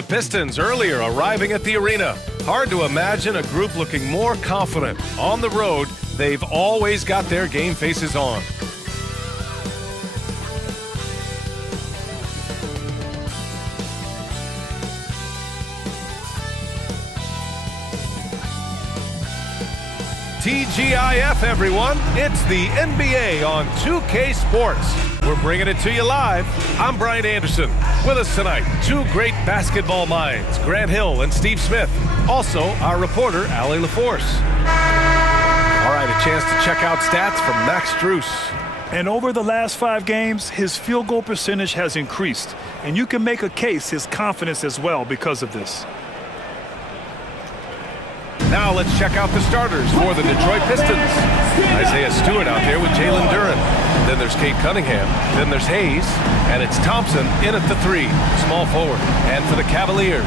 The Pistons earlier arriving at the arena. Hard to imagine a group looking more confident. On the road, they've always got their game faces on. TGIF, everyone. It's the NBA on 2K Sports. We're bringing it to you live. I'm Brian Anderson. With us tonight, two great basketball minds, Grant Hill and Steve Smith. Also, our reporter, Allie LaForce. All right, a chance to check out stats from Max Strus. And over the last 5 games, his field goal percentage has increased. And you can make a case his confidence as well because of this. Now let's check out the starters for the Detroit Pistons. Isaiah Stewart out there with Jalen Duren. Then there's Cade Cunningham. Then there's Hayes. And it's Thompson in at the 3, small forward. And for the Cavaliers,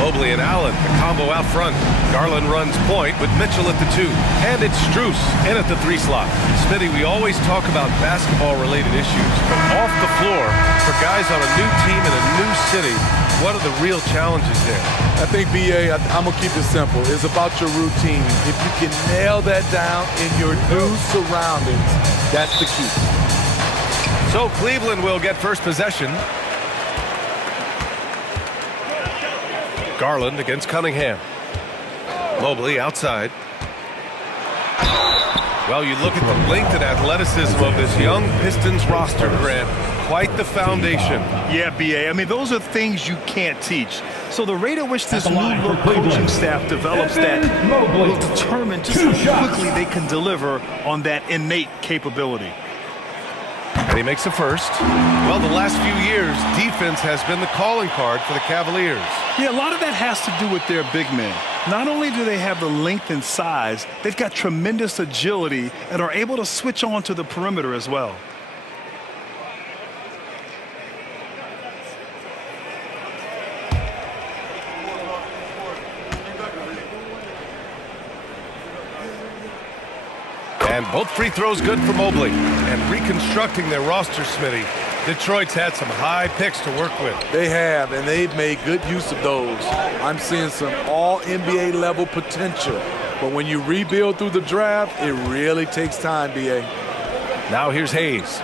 Mobley and Allen, the combo out front. Garland runs point with Mitchell at the 2. And it's Strus in at the 3 slot. Smitty, we always talk about basketball-related issues, but off the floor, for guys on a new team in a new city, what are the real challenges there? I think, B.A., I'm going to keep it simple. It's about your routine. If you can nail that down in your new surroundings, that's the key. So Cleveland will get first possession. Garland against Cunningham. Mobley outside. Well, you look at the length and athleticism of this young Pistons roster, Grant. Quite the foundation. Yeah, B.A. I mean, those are things you can't teach. So the rate at which this new coaching staff develops that will determine just how quickly they can deliver on that innate capability. And he makes the first. Well, the last few years, defense has been the calling card for the Cavaliers. Yeah, a lot of that has to do with their big men. Not only do they have the length and size, they've got tremendous agility and are able to switch on to the perimeter as well. And both free throws good for Mobley. And reconstructing their roster, Smitty, Detroit's had some high picks to work with. They have, and they've made good use of those. I'm seeing some all-NBA level potential. But when you rebuild through the draft, it really takes time, B.A. Now here's Hayes.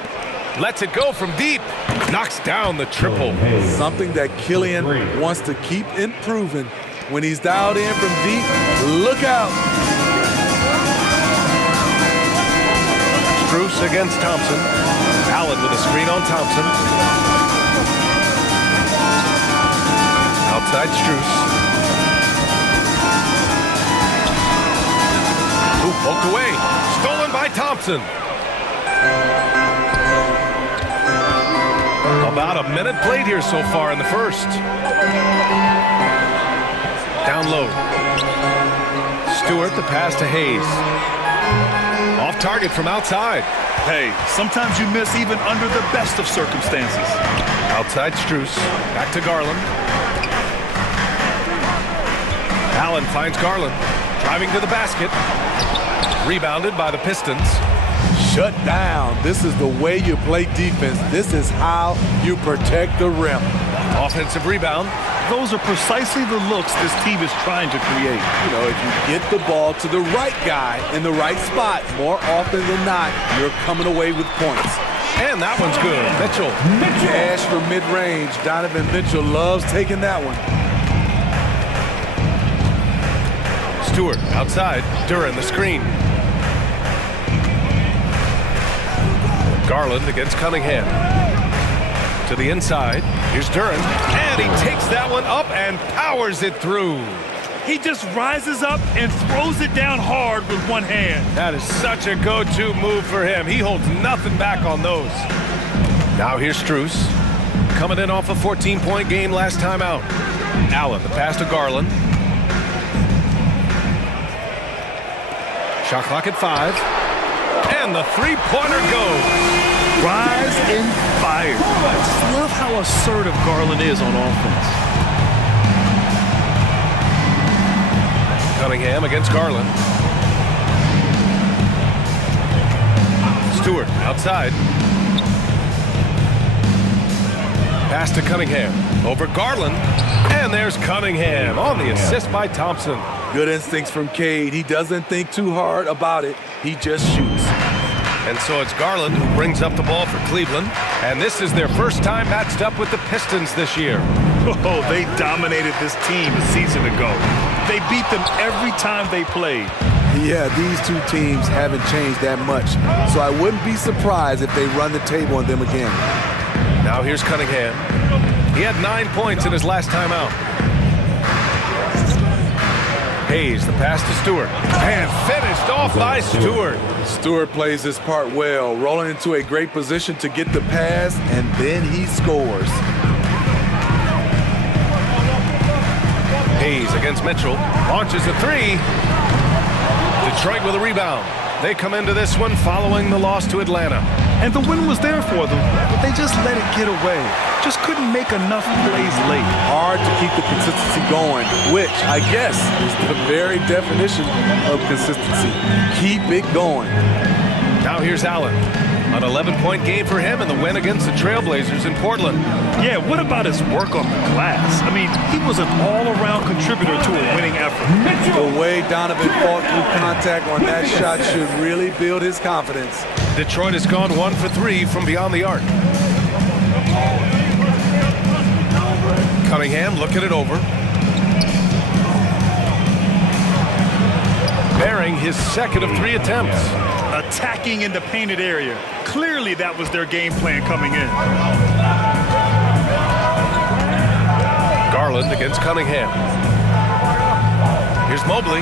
Lets it go from deep. Knocks down the triple. Something that Killian wants to keep improving. When he's dialed in from deep, look out. Strus against Thompson. Allen with a screen on Thompson. Outside Strus. Ooh, poked away. Stolen by Thompson. About a minute played here so far in the first. Down low. Stewart, the pass to Hayes. Off target from outside. Hey, sometimes you miss even under the best of circumstances. Outside Strus. Back to Garland. Allen finds Garland. Driving to the basket. Rebounded by the Pistons. Shut down. This is the way you play defense. This is how you protect the rim. Offensive rebound. Those are precisely the looks this team is trying to create. You know, if you get the ball to the right guy in the right spot, more often than not, you're coming away with points. And that one's good. Mitchell. Cash for mid-range. Donovan Mitchell loves taking that one. Stewart outside. Duren the screen. Garland against Cunningham. To the inside. Here's Duren. And he takes that one up and powers it through. He just rises up and throws it down hard with one hand. That is such a go-to move for him. He holds nothing back on those. Now here's Strus. Coming in off a 14-point game last time out. Allen, the pass to Garland. Shot clock at 5. And the three-pointer goes. Rise and fire. I just love how assertive Garland is on offense. Cunningham against Garland. Stewart outside. Pass to Cunningham. Over Garland. And there's Cunningham on the assist by Thompson. Good instincts from Cade. He doesn't think too hard about it. He just shoots. And so it's Garland who brings up the ball for Cleveland. And this is their first time matched up with the Pistons this year. Oh, they dominated this team a season ago. They beat them every time they played. Yeah, these two teams haven't changed that much. So I wouldn't be surprised if they run the table on them again. Now here's Cunningham. He had 9 points in his last time out. Hayes, the pass to Stewart. And finished off by Stewart. Stewart plays his part well, rolling into a great position to get the pass, and then he scores. Hayes against Mitchell. Launches a three. Detroit with a rebound. They come into this one following the loss to Atlanta. And the win was there for them, but they just let it get away. Just couldn't make enough plays late. Hard to keep the consistency going, which I guess is the very definition of consistency. Keep it going. Now here's Allen. An 11-point game for him in the win against the Trailblazers in Portland. Yeah, what about his work on the glass? I mean, he was an all-around contributor to a winning effort. The way Donovan fought through contact on that shot should really build his confidence. Detroit has gone 1 for 3 from beyond the arc. Cunningham looking it over. Bearing his second of 3 attempts. Attacking in the painted area. Clearly that was their game plan coming in. Garland against Cunningham. Here's Mobley.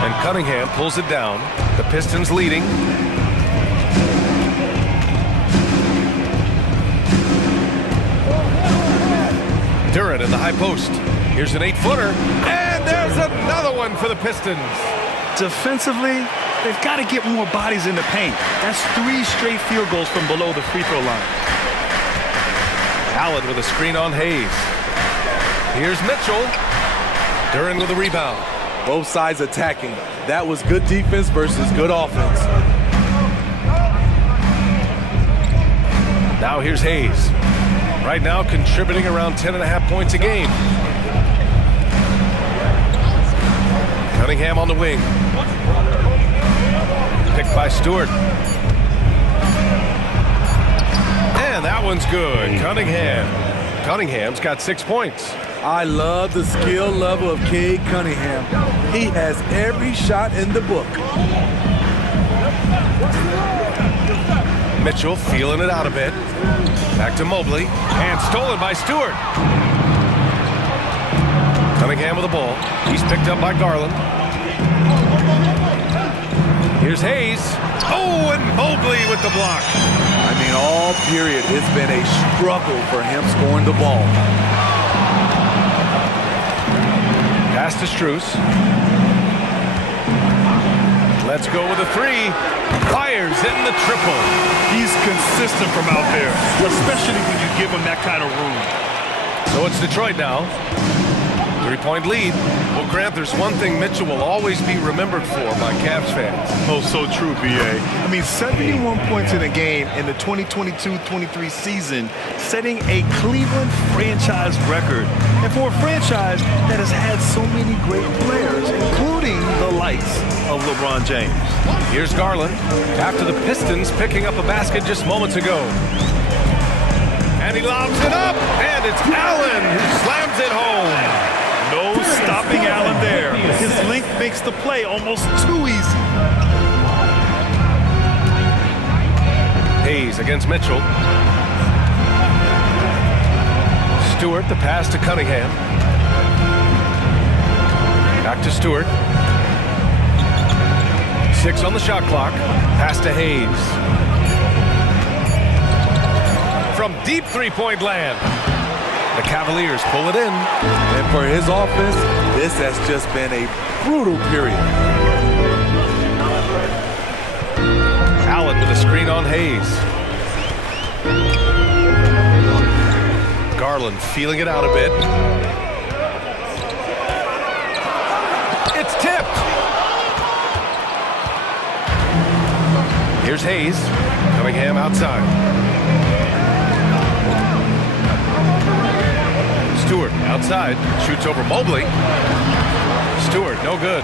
And Cunningham pulls it down. The Pistons leading. Durant in the high post. Here's an 8-footer. And there's another one for the Pistons. Defensively, they've got to get more bodies in the paint. That's 3 straight field goals from below the free throw line. Allen with a screen on Hayes. Here's Mitchell. Durant with a rebound. Both sides attacking. That was good defense versus good offense. Now here's Hayes. Right now contributing around 10.5 points a game. Cunningham on the wing. Picked by Stewart. And that one's good. Cunningham's got 6 points. I love the skill level of Cade Cunningham. He has every shot in the book. Mitchell feeling it out a bit. Back to Mobley. And stolen by Stewart. Cunningham with the ball. He's picked up by Garland. Here's Hayes. Oh, and Mobley with the block. I mean, all period, it's been a struggle for him scoring the ball. Pass to Strus. Let's go with a 3. Fires in the triple. He's consistent from out there, especially when you give him that kind of room. So it's Detroit now. 3-point lead. Well, Grant, there's one thing Mitchell will always be remembered for by Cavs fans. Oh, so true, B.A. I mean, 71 points in a game in the 2022-23 season, setting a Cleveland franchise record. And for a franchise that has had so many great players, including the likes of LeBron James. Here's Garland after the Pistons picking up a basket just moments ago. And he lobs it up, and it's Allen who slams it home. No stopping Allen there. His length makes the play almost too easy. Hayes against Mitchell. Stewart, the pass to Cunningham. Back to Stewart. 6 on the shot clock. Pass to Hayes. From deep 3-point land. The Cavaliers pull it in. And for his offense, this has just been a brutal period. Allen with a screen on Hayes. Garland feeling it out a bit. It's tipped. Here's Hayes. Cunningham outside. Stewart outside, shoots over Mobley. Stewart, no good.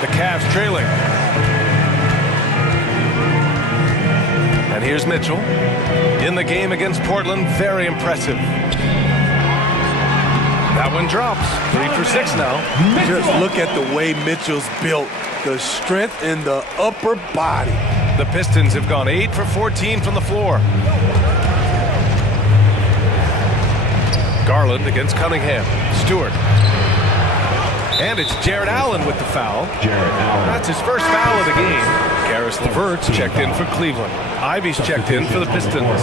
The Cavs trailing. And here's Mitchell. In the game against Portland, very impressive. That one drops. 3 for 6 now. Just look at the way Mitchell's built. The strength in the upper body. The Pistons have gone 8 for 14 from the floor. Garland against Cunningham. Stewart. And it's Jared Allen with the foul. That's his first foul of the game. Karis LeVert's checked in for Cleveland. Ivy's checked in for the Pistons.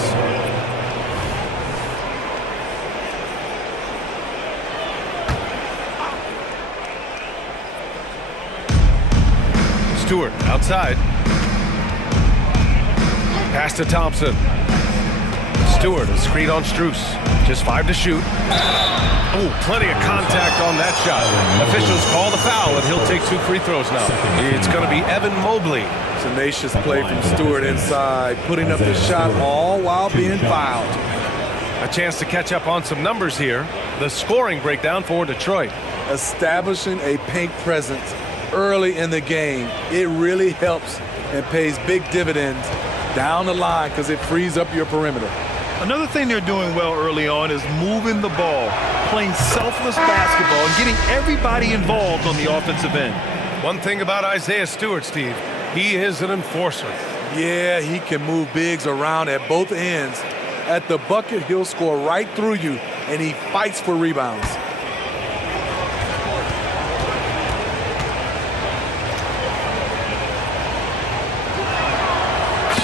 Stewart outside. Pass to Thompson. Stewart, a screen on Strus. Just 5 to shoot. Oh, plenty of contact on that shot. Officials call the foul, and he'll take 2 free throws now. It's going to be Evan Mobley. Tenacious play from Stewart inside, putting up the shot all while being fouled. A chance to catch up on some numbers here. The scoring breakdown for Detroit. Establishing a paint presence early in the game, it really helps and pays big dividends down the line because it frees up your perimeter. Another thing they're doing well early on is moving the ball, playing selfless basketball, and getting everybody involved on the offensive end. One thing about Isaiah Stewart, Steve, he is an enforcer. Yeah, he can move bigs around at both ends. At the bucket, he'll score right through you, and he fights for rebounds.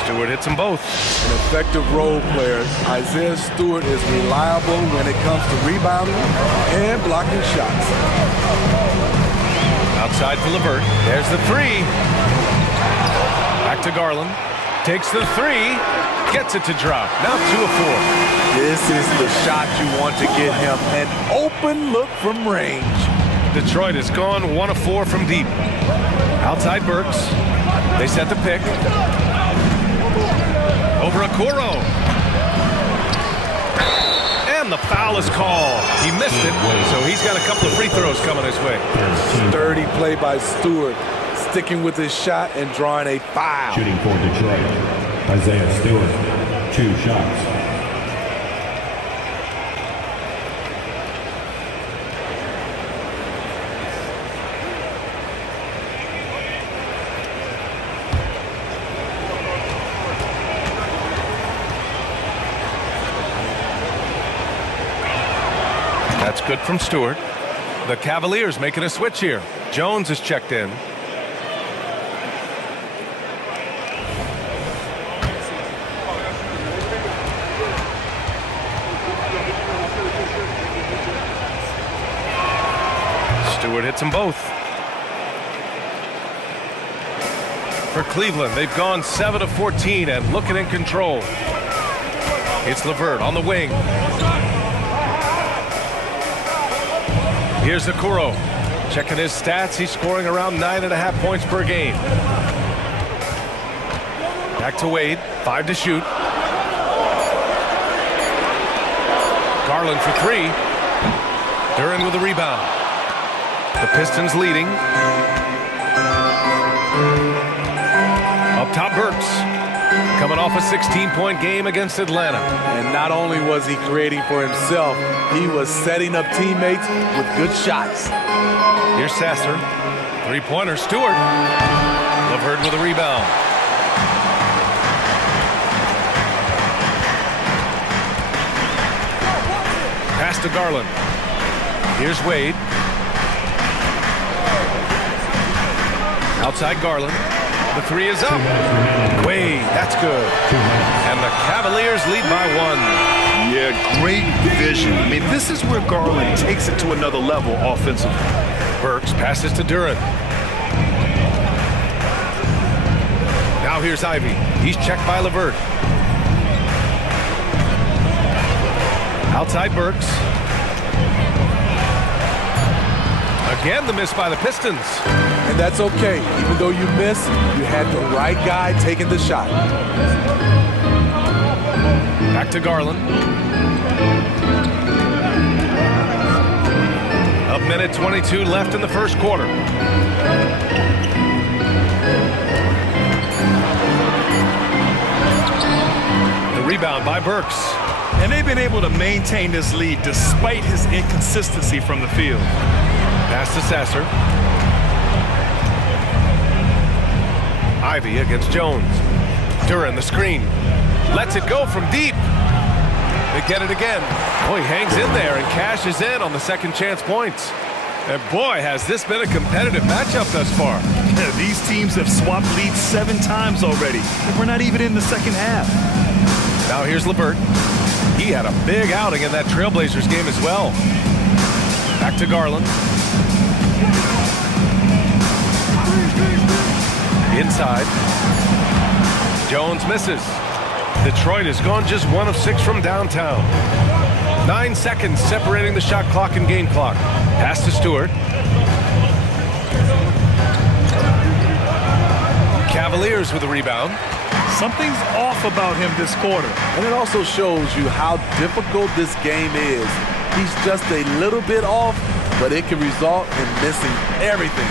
Stewart hits them both. An effective role player, Isaiah Stewart is reliable when it comes to rebounding and blocking shots. Outside for LeVert. There's the 3. Back to Garland. Takes the 3. Gets it to drop. Now 2 of 4. This is the shot you want to get him. An open look from range. Detroit has gone 1 of 4 from deep. Outside Burks. They set the pick. Over Okoro. And the foul is called. He missed it, so he's got a couple of free throws coming his way. Sturdy play by Stewart, sticking with his shot and drawing a foul. Shooting for Detroit, Isaiah Stewart, 2 shots. That's good from Stewart. The Cavaliers making a switch here. Jones is checked in. Stewart hits them both. For Cleveland, they've gone 7 of 14 and looking in control. It's LeVert on the wing. Here's Okoro. Checking his stats, he's scoring around 9.5 points per game. Back to Wade, 5 to shoot. Garland for 3. Duran with a rebound. The Pistons leading. Up top, Burks. Coming off a 16-point game against Atlanta. And not only was he creating for himself, he was setting up teammates with good shots. Here's Sasser. 3-pointer, Stewart. LeVert with a rebound. Pass to Garland. Here's Wade. Outside Garland. The 3 is up. Wade, that's good. And the Cavaliers lead by 1. Yeah, great vision. I mean, this is where Garland takes it to another level offensively. Burks passes to Duran. Now here's Ivy. He's checked by LeVert. Outside Burks. Again, the miss by the Pistons. And that's okay. Even though you miss, you had the right guy taking the shot. Back to Garland. 1:22 left in the first quarter. The rebound by Burks. And they've been able to maintain this lead despite his inconsistency from the field. Pass to Sasser. Ivy against Jones. Duran the screen. Lets it go from deep. They get it again. Oh, he hangs in there and cashes in on the second chance points. And boy, has this been a competitive matchup thus far. These teams have swapped leads 7 times already. We're not even in the second half. Now here's LeVert. He had a big outing in that Trailblazers game as well. Back to Garland. Inside. Jones misses. Detroit has gone just 1 of 6 from downtown. 9 seconds separating the shot clock and game clock. Pass to Stewart. Cavaliers with a rebound. Something's off about him this quarter. And it also shows you how difficult this game is. He's just a little bit off, but it can result in missing everything.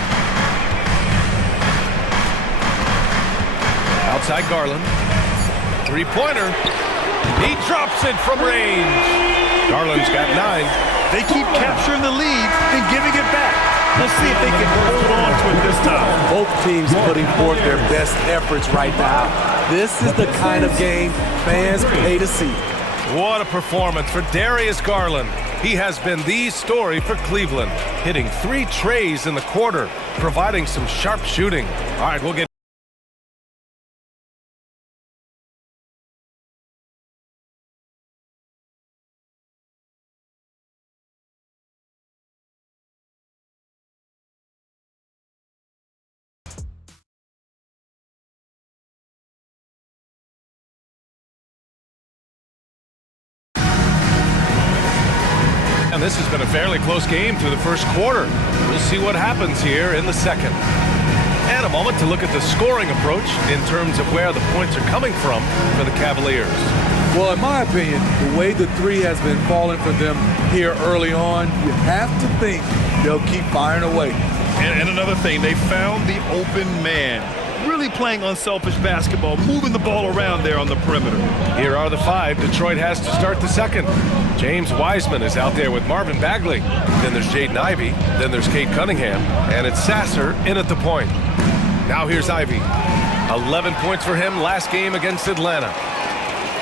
Outside Garland. Three-pointer. He drops it from range. Garland's got 9. They keep capturing the lead and giving it back. Let's see if they can hold on to it this time. Both teams putting forth their best efforts right now. This is the kind of game fans pay to see. What a performance for Darius Garland. He has been the story for Cleveland, hitting 3 trays in the quarter, providing some sharp shooting. All right, we'll get And this has been a fairly close game through the first quarter. We'll see what happens here in the second. And a moment to look at the scoring approach in terms of where the points are coming from for the Cavaliers. Well, in my opinion, the way the 3 has been falling for them here early on, you have to think they'll keep firing away. And another thing, they found the open man. Really playing unselfish basketball, moving the ball around there on the perimeter. Here are the 5 Detroit has to start the second. James Wiseman is out there with Marvin Bagley. Then there's Jaden Ivey. Then there's Cade Cunningham. And it's Sasser in at the point. Now here's Ivey. 11 points for him last game against Atlanta.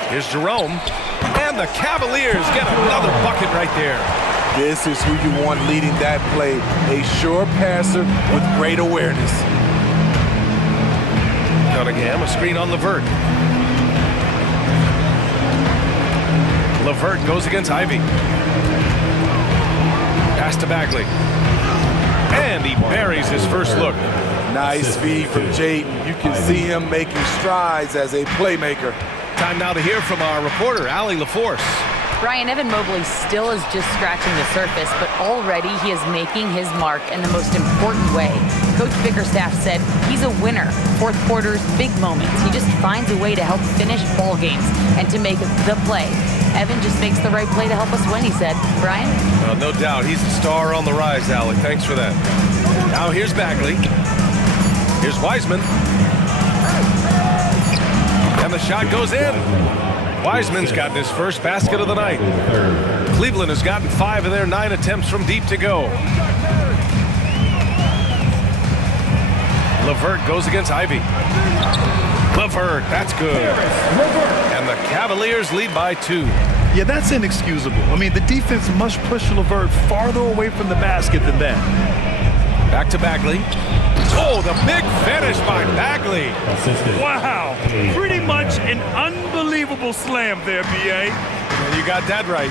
Here's Jerome. And the Cavaliers get another bucket right there. This is who you want leading that play. A sure passer with great awareness. Cunningham, a screen on LeVert. LeVert goes against Ivey. Pass to Bagley. And he buries his first look. Nice feed from Jaden. You can see him making strides as a playmaker. Time now to hear from our reporter, Allie LaForce. Brian, Evan Mobley still is just scratching the surface, but already he is making his mark in the most important way. Coach Bickerstaff said he's a winner. Fourth quarter's big moments. He just finds a way to help finish ball games and to make the play. Evan just makes the right play to help us win, he said. Brian? No doubt. He's a star on the rise, Allie. Thanks for that. Now here's Bagley. Here's Wiseman. And the shot goes in. Wiseman's gotten his first basket of the night. Cleveland has gotten 5 of their 9 attempts from deep to go. LeVert goes against Ivey. LeVert, that's good. And the Cavaliers lead by 2. Yeah, that's inexcusable. I mean, the defense must push LeVert farther away from the basket than that. Back to Bagley. Oh, the big finish by Bagley. Wow, pretty much an unbelievable slam there, B.A. Well, you got that right.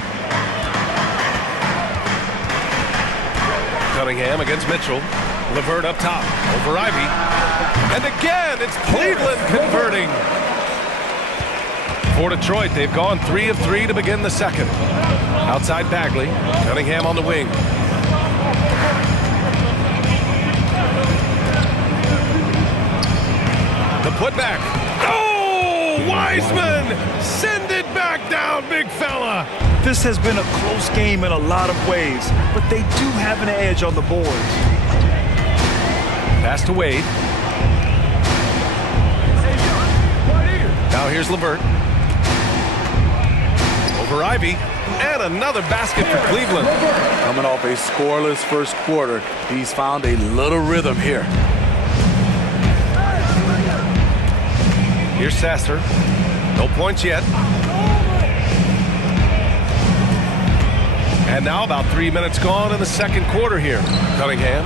Cunningham against Mitchell. LeVert up top, over Ivey. And again, it's Cleveland converting. For Detroit, they've gone 3 of 3 to begin the second. Outside Bagley, Cunningham on the wing. The putback. Oh, Wiseman! Send it back down, big fella. This has been a close game in a lot of ways, but they do have an edge on the boards. Pass to Wade. Now here's LeVert. Over Ivy. And another basket for Cleveland. Coming off a scoreless first quarter, he's found a little rhythm here. Here's Sasser. No points yet. And now about 3 minutes gone in the second quarter here. Cunningham.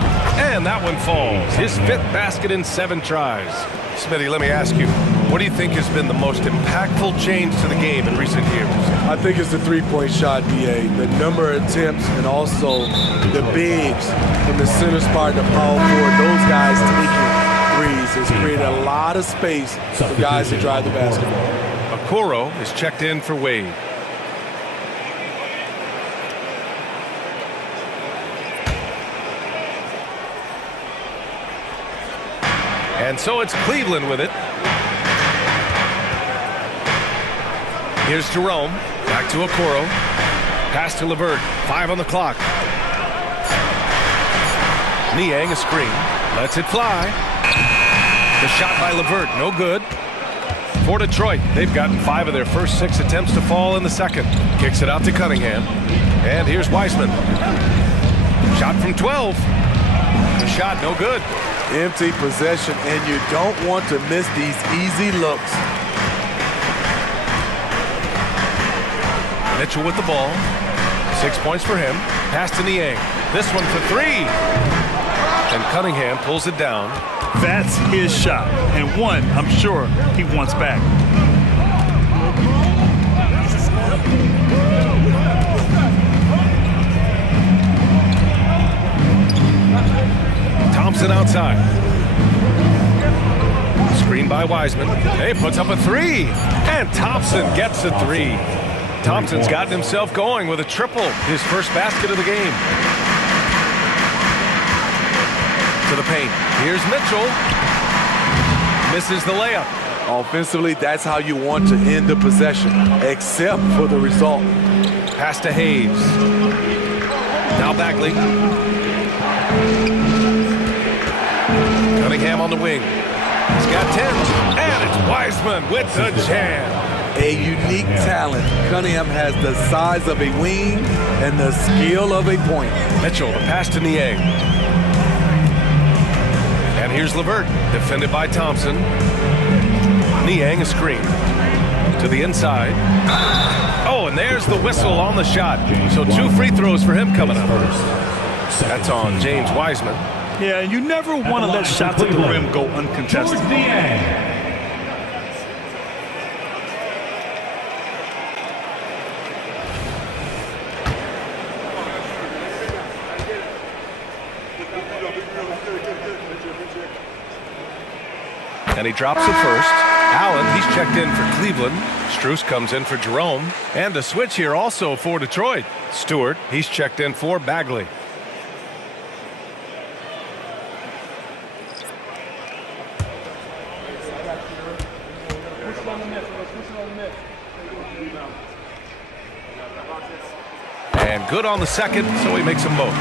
And that one falls. His 5th basket in 7 tries. Smitty, let me ask you, what do you think has been the most impactful change to the game in recent years? I think it's the three-point shot, B.A. The number of attempts and also the bigs from the center spot to power forward. Those guys taking threes has created a lot of space for guys to drive the basketball. Okoro is checked in for Wade. And so it's Cleveland with it. Here's Jerome. Back to Okoro. Pass to LeVert. 5 on the clock. Niang a screen. Lets it fly. The shot by LeVert. No good. For Detroit, they've gotten 5 of their first 6 attempts to fall in the second. Kicks it out to Cunningham. And here's Wiseman. Shot from 12. The shot no good. Empty possession, and you don't want to miss these easy looks. Mitchell with the ball. 6 points for him. Pass to Niang. This one for 3. And Cunningham pulls it down. That's his shot, and one I'm sure he wants back. Thompson outside. Screen by Wiseman. He puts up a 3. And Thompson gets a 3. Thompson's gotten himself going with a triple. His first basket of the game. To the paint. Here's Mitchell. Misses the layup. Offensively, that's how you want to end the possession, except for the result. Pass to Hayes. Now Bagley. Cunningham on the wing. He's got 10. And it's Wiseman with the jam. A unique talent. Cunningham has the size of a wing and the skill of a point. Mitchell, the pass to Niang. And here's LeVert, defended by Thompson. Niang a screen. To the inside. Oh, and there's the whistle on the shot. So 2 free throws for him coming up. That's on James Wiseman. Yeah, and you never want to let shots at the rim go uncontested. And he drops it first. Allen, he's checked in for Cleveland. Strus comes in for Jerome. And the switch here also for Detroit. Stewart, he's checked in for Bagley. And good on the second, so he makes them both.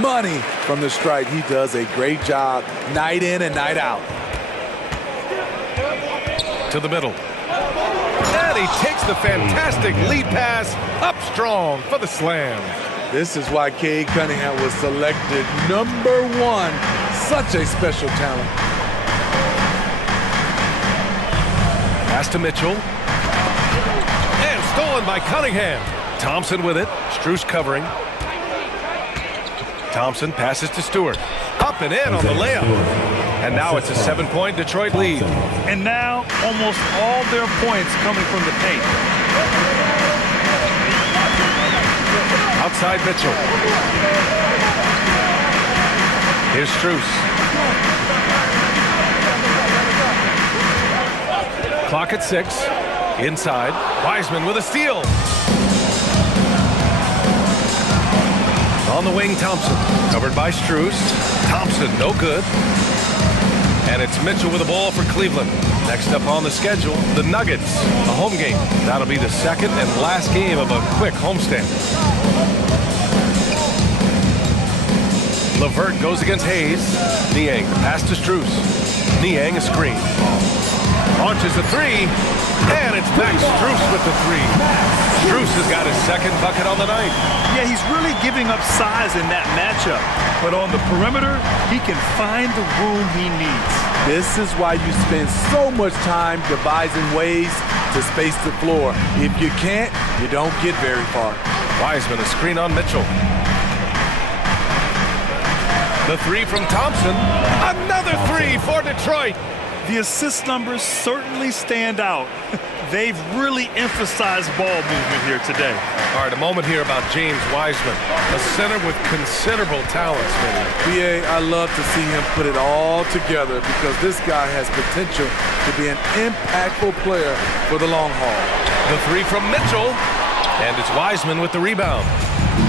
Money from the strike. He does a great job night in and night out. To the middle. And he takes the fantastic lead pass up strong for the slam. This is why Cade Cunningham was selected #1. Such a special talent. Pass to Mitchell. And stolen by Cunningham. Thompson with it. Strus covering. Thompson passes to Stewart. Up and in on the layup. And now it's a 7-point Detroit lead. And now almost all their points coming from the paint. Outside Mitchell. Here's Strus. Clock at 6. Inside. Wiseman with a steal. On the wing, Thompson. Covered by Strus. Thompson, no good. And it's Mitchell with the ball for Cleveland. Next up on the schedule, the Nuggets, a home game. That'll be the second and last game of a quick homestand. Levert goes against Hayes. Niang, pass to Strus. Niang, a screen. Launches a three, and it's back Strus with the three. Strus has got his second bucket on the night. Yeah, he's really giving up size in that matchup. But on the perimeter, he can find the room he needs. This is why you spend so much time devising ways to space the floor. If you can't, you don't get very far. Wiseman, a screen on Mitchell. The three from Thompson. Another three for Detroit. The assist numbers certainly stand out. They've really emphasized ball movement here today. All right, a moment here about James Wiseman, a center with considerable talent, Smitty. BA, I love to see him put it all together because this guy has potential to be an impactful player for the long haul. The three from Mitchell, and it's Wiseman with the rebound.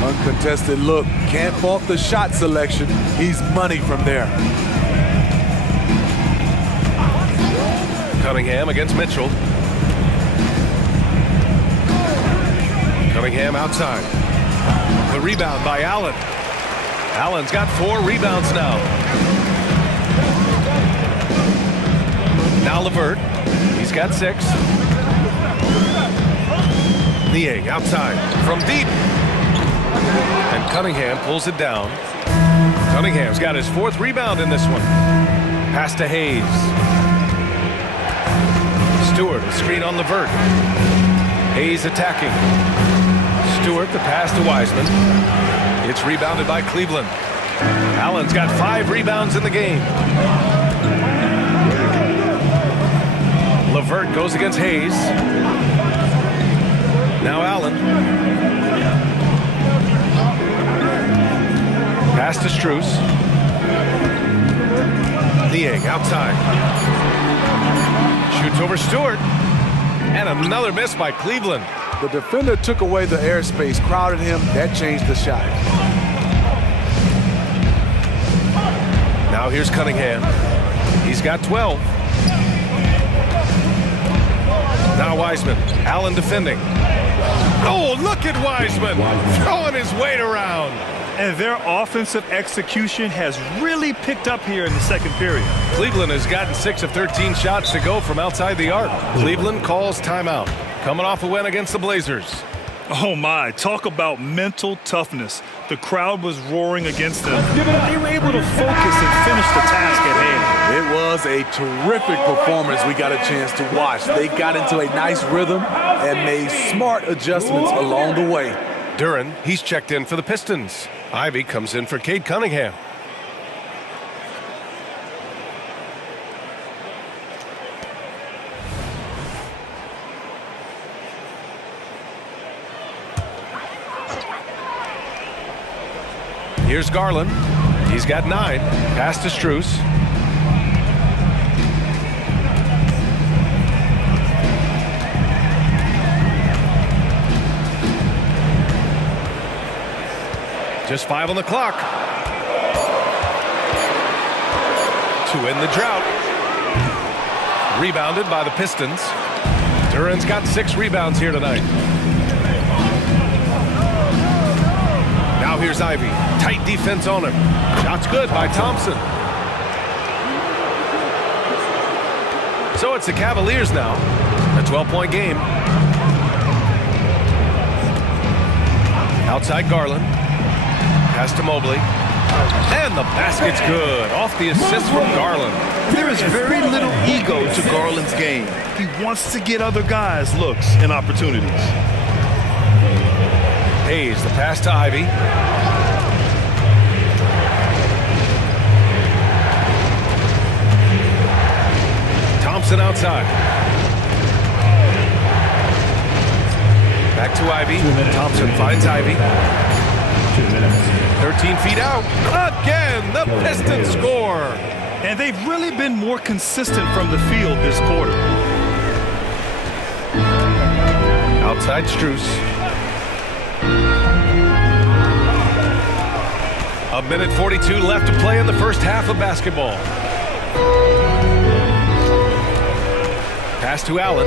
Uncontested look. Can't fault the shot selection. He's money from there. Cunningham against Mitchell. Cunningham outside. The rebound by Allen. Allen's got 4 rebounds now. Now Levert. He's got 6. Niang outside from deep. And Cunningham pulls it down. Cunningham's got his 4th rebound in this one. Pass to Hayes. Stewart, a screen on Levert. Hayes attacking. Stewart, the pass to Wiseman. It's rebounded by Cleveland. Allen's got 5 rebounds in the game. Levert goes against Hayes. Now Allen. Pass to Strus. Niang outside. Shoots over Stewart. And another miss by Cleveland. The defender took away the airspace, crowded him. That changed the shot. Now here's Cunningham. He's got 12. Now Wiseman. Allen defending. Oh, look at Wiseman throwing his weight around. And their offensive execution has really picked up here in the second period. Cleveland has gotten 6 of 13 shots to go from outside the arc. Cleveland calls timeout. Coming off a win against the Blazers. Oh my, talk about mental toughness. The crowd was roaring against them. They were able to focus and finish the task at hand. It was a terrific performance we got a chance to watch. They got into a nice rhythm and made smart adjustments along the way. Duren, he's checked in for the Pistons. Ivy comes in for Cade Cunningham. Here's Garland. He's got 9. Pass to Strus. Just 5 on the clock. To end the drought. Rebounded by the Pistons. Duren's got 6 rebounds here tonight. Now here's Ivy. Tight defense on him. Shot's good by Thompson. So it's the Cavaliers now. A 12-point game. Outside Garland. Pass to Mobley. And the basket's good. Off the assist from Garland. There is very little ego to Garland's game. He wants to get other guys looks and opportunities. Hayes, the pass to Ivy. Thompson outside. Back to Ivy. Thompson finds Ivy. 13 feet out. Again, the Pistons score. And they've really been more consistent from the field this quarter. Outside Strus. A minute 42 left to play in the first half of basketball. Pass to Allen.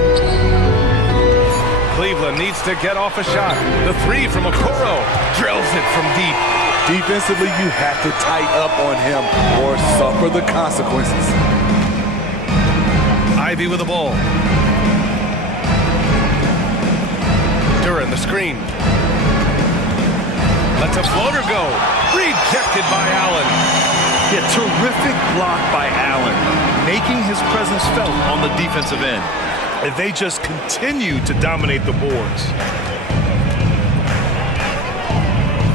Cleveland needs to get off a shot. The three from Okoro drills it from deep. Defensively, you have to tighten up on him or suffer the consequences. Ivy with the ball. Duran the screen. Lets a floater go. Rejected by Allen. Yeah, terrific block by Allen, making his presence felt on the defensive end. And they just continue to dominate the boards.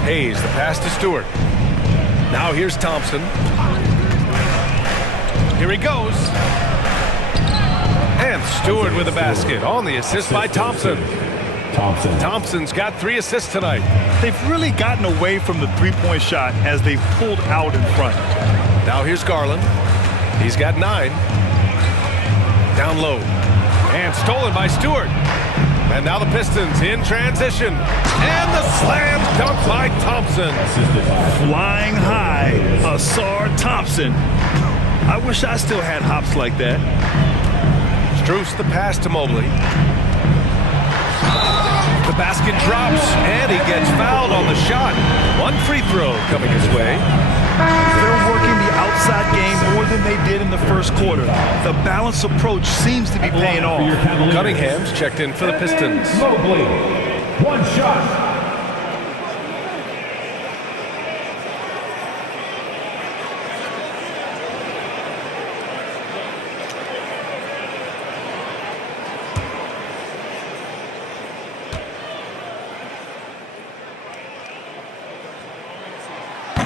Hayes, the pass to Stewart. Now here's Thompson. Here he goes. And Stewart with the basket on the assist by Thompson. Thompson's got 3 assists tonight. They've really gotten away from the three-point shot as they've pulled out in front. Now here's Garland. He's got 9. Down low. And stolen by Stewart. And now the Pistons in transition. And the slam dunk by Thompson. Flying high, Asar Thompson. I wish I still had hops like that. Strus the pass to Mobley. The basket drops, and he gets fouled on the shot. 1 free throw coming his way. They're working the outside game more than they did in the first quarter. The balanced approach seems to be paying off. Cunningham's checked in for the Pistons. Mobley, 1 shot.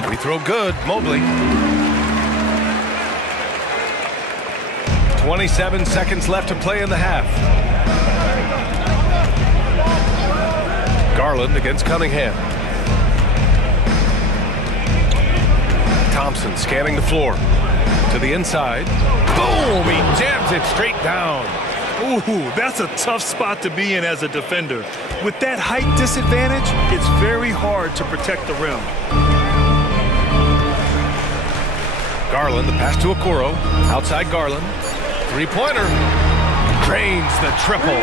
Free throw good, Mobley. 27 seconds left to play in the half. Garland against Cunningham. Thompson scanning the floor. To the inside. Boom! He jams it straight down. Ooh, that's a tough spot to be in as a defender. With that height disadvantage, it's very hard to protect the rim. Garland, the pass to Okoro. Outside Garland. Three-pointer. Drains the triple.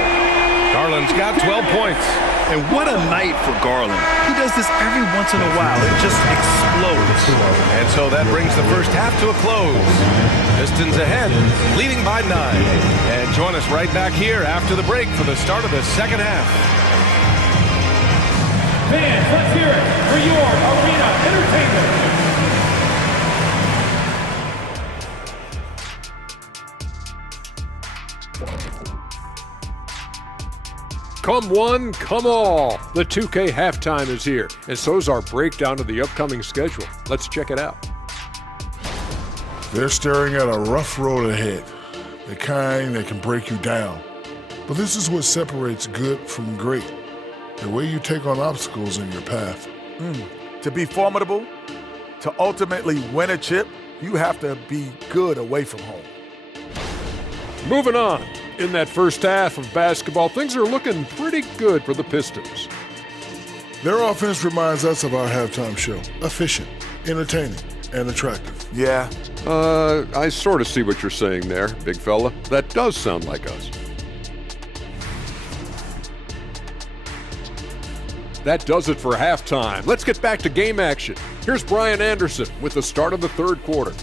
Garland's got 12 points. And what a night for Garland. He does this every once in a while. It just explodes. And so that brings the first half to a close. Pistons ahead, leading by 9. And join us right back here after the break for the start of the second half. Fans, let's hear it for your arena entertainment. Come one, come all. The 2K halftime is here, and so's our breakdown of the upcoming schedule. Let's check it out. They're staring at a rough road ahead, the kind that can break you down. But this is what separates good from great, the way you take on obstacles in your path. To be formidable, to ultimately win a chip, you have to be good away from home. Moving on. In that first half of basketball, things are looking pretty good for the Pistons. Their offense reminds us of our halftime show. Efficient, entertaining, and attractive. Yeah. I sort of see what you're saying there, big fella. That does sound like us. That does it for halftime. Let's get back to game action. Here's Brian Anderson with the start of the third quarter.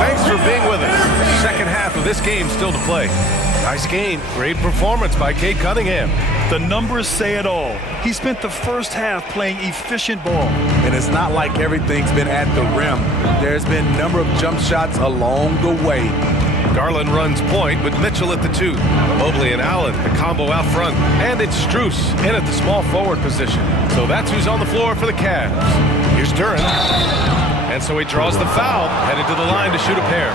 Thanks for being with us. Second half of this game still to play. Nice game. Great performance by Cade Cunningham. The numbers say it all. He spent the first half playing efficient ball. And it's not like everything's been at the rim. There's been a number of jump shots along the way. Garland runs point with Mitchell at the 2. Mobley and Allen, the combo out front. And it's Strus in at the small forward position. So that's who's on the floor for the Cavs. Here's Duran. And so he draws the foul, headed to the line to shoot a pair.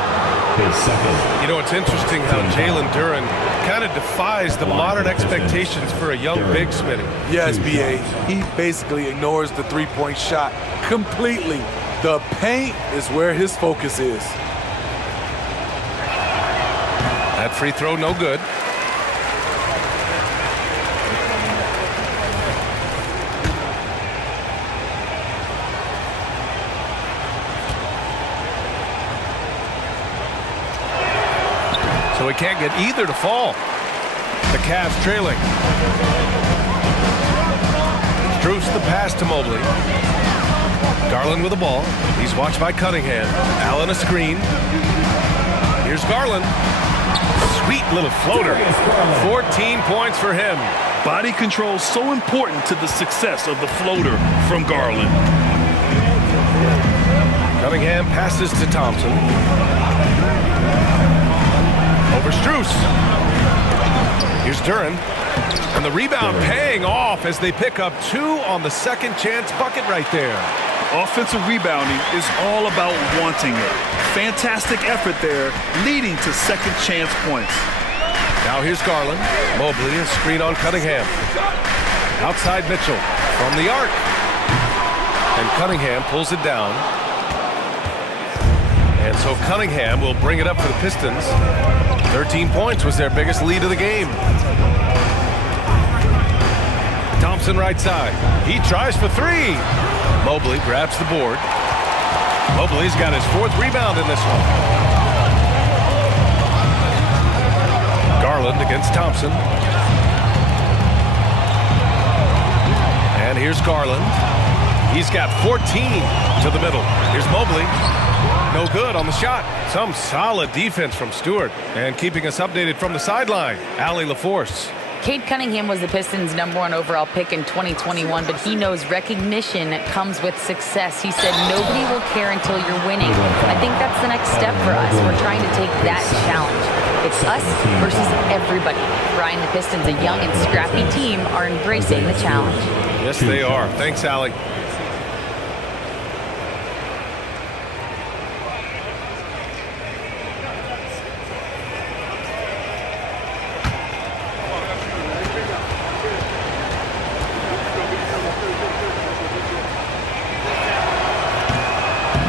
You know, it's interesting how Jalen Duran kind of defies the modern expectations for a young big Smitty. Yes, B.A. He basically ignores the three-point shot completely. The paint is where his focus is. That free throw, no good. so he can't get either to fall. The Cavs trailing. Struess the pass to Mobley. Garland with the ball. He's watched by Cunningham. Allen a screen. Here's Garland. Sweet little floater. 14 points for him. Body control so important to the success of the floater from Garland. Cunningham passes to Thompson. Over Struess. Here's Duren. And the rebound paying off as they pick up 2 on the second chance bucket right there. Offensive rebounding is all about wanting it. Fantastic effort there, leading to second chance points. Now here's Garland. Mobley, a screen on Cunningham. Outside Mitchell from the arc. And Cunningham pulls it down. And so Cunningham will bring it up for the Pistons. 13 points was their biggest lead of the game. Thompson right side. He tries for 3. Mobley grabs the board. Mobley's got his 4th rebound in this one. Garland against Thompson. And here's Garland. He's got 14 to the middle. Here's Mobley. No good on the shot. Some solid defense from Stewart. And keeping us updated from the sideline, Allie LaForce. Cade Cunningham was the Pistons' #1 overall pick in 2021, but he knows recognition comes with success. He said, nobody will care until you're winning. I think that's the next step for us. We're trying to take that challenge. It's us versus everybody. Brian, the Pistons, a young and scrappy team, are embracing the challenge. Yes, they are. Thanks, Allie.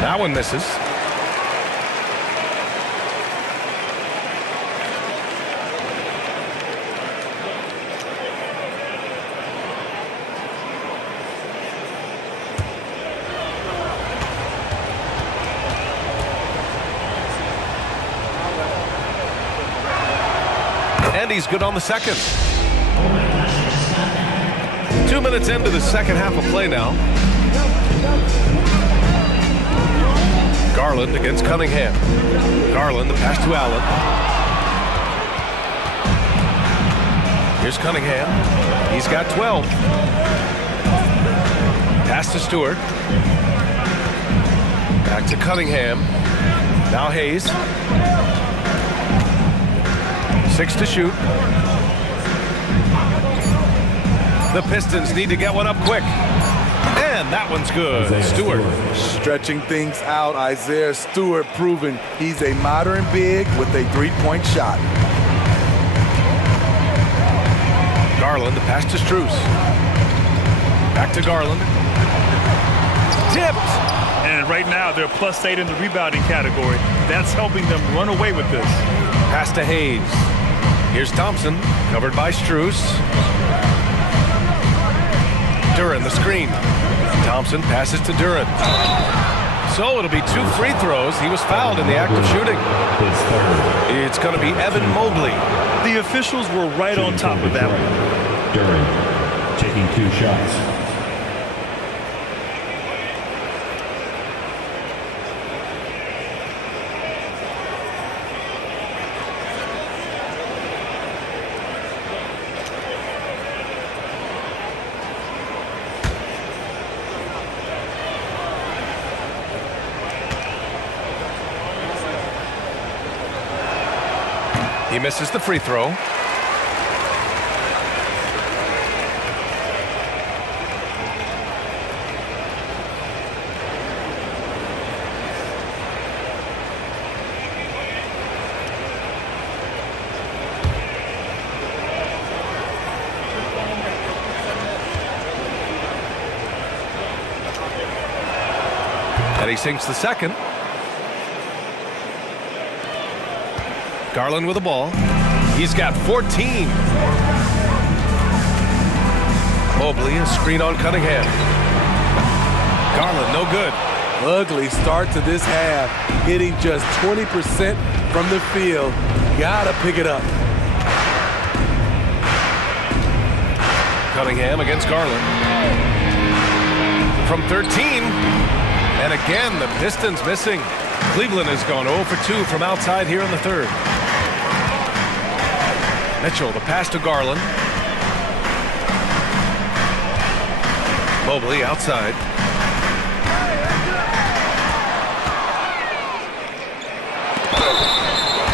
That one misses. And he's good on the second. 2 minutes into the second half of play now. Garland against Cunningham. Garland, the pass to Allen. Here's Cunningham. He's got 12. Pass to Stewart. Back to Cunningham. Now Hayes. 6 to shoot. The Pistons need to get one up quick. And that one's good. Stewart. Stretching things out. Isaiah Stewart proving he's a modern big with a 3-point shot. Garland, the pass to Struess. Back to Garland. Tipped. And right now, they're +8 in the rebounding category. That's helping them run away with this. Pass to Hayes. Here's Thompson, covered by Struess. Duren, the screen. Thompson passes to Duren. So it'll be 2 free throws. He was fouled in the act of shooting. It's going to be Evan Mobley. The officials were right on top of that one. Duren taking 2 shots. He misses the free throw. And he sinks the second. Garland with the ball. He's got 14. Mobley, a screen on Cunningham. Garland, no good. Ugly start to this half, hitting just 20% from the field. Gotta pick it up. Cunningham against Garland. From 13. And again, the Pistons missing. Cleveland has gone 0 for 2 from outside here in the third. Mitchell, the pass to Garland. Mobley outside.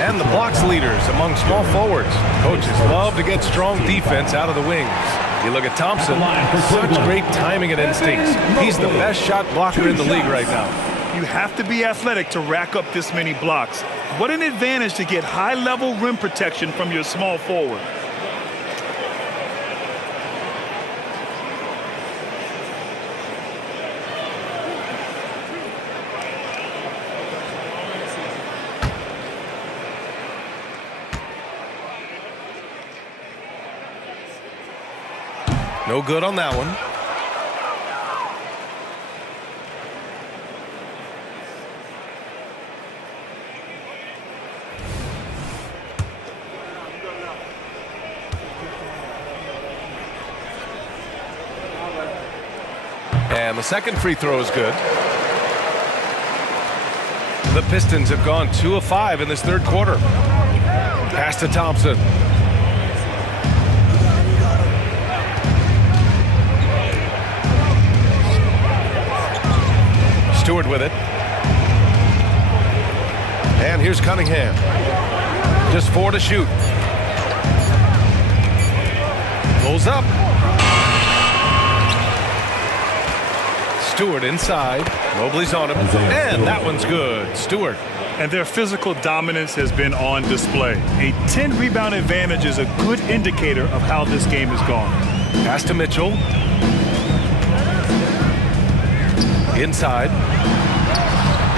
And the blocks leaders among small forwards. Coaches love to get strong defense out of the wings. You look at Thompson, such great timing and instincts. He's the best shot blocker in the league right now. You have to be athletic to rack up this many blocks. What an advantage to get high-level rim protection from your small forward. No good on that one. And the second free throw is good. The Pistons have gone 2 of 5 in this third quarter. Pass to Thompson. Stewart with it. And here's Cunningham. Just 4 to shoot. Pulls up. Stewart inside. Mobley's on him. And that one's good. Stewart. And their physical dominance has been on display. A 10-rebound advantage is a good indicator of how this game has gone. Pass to Mitchell. Inside.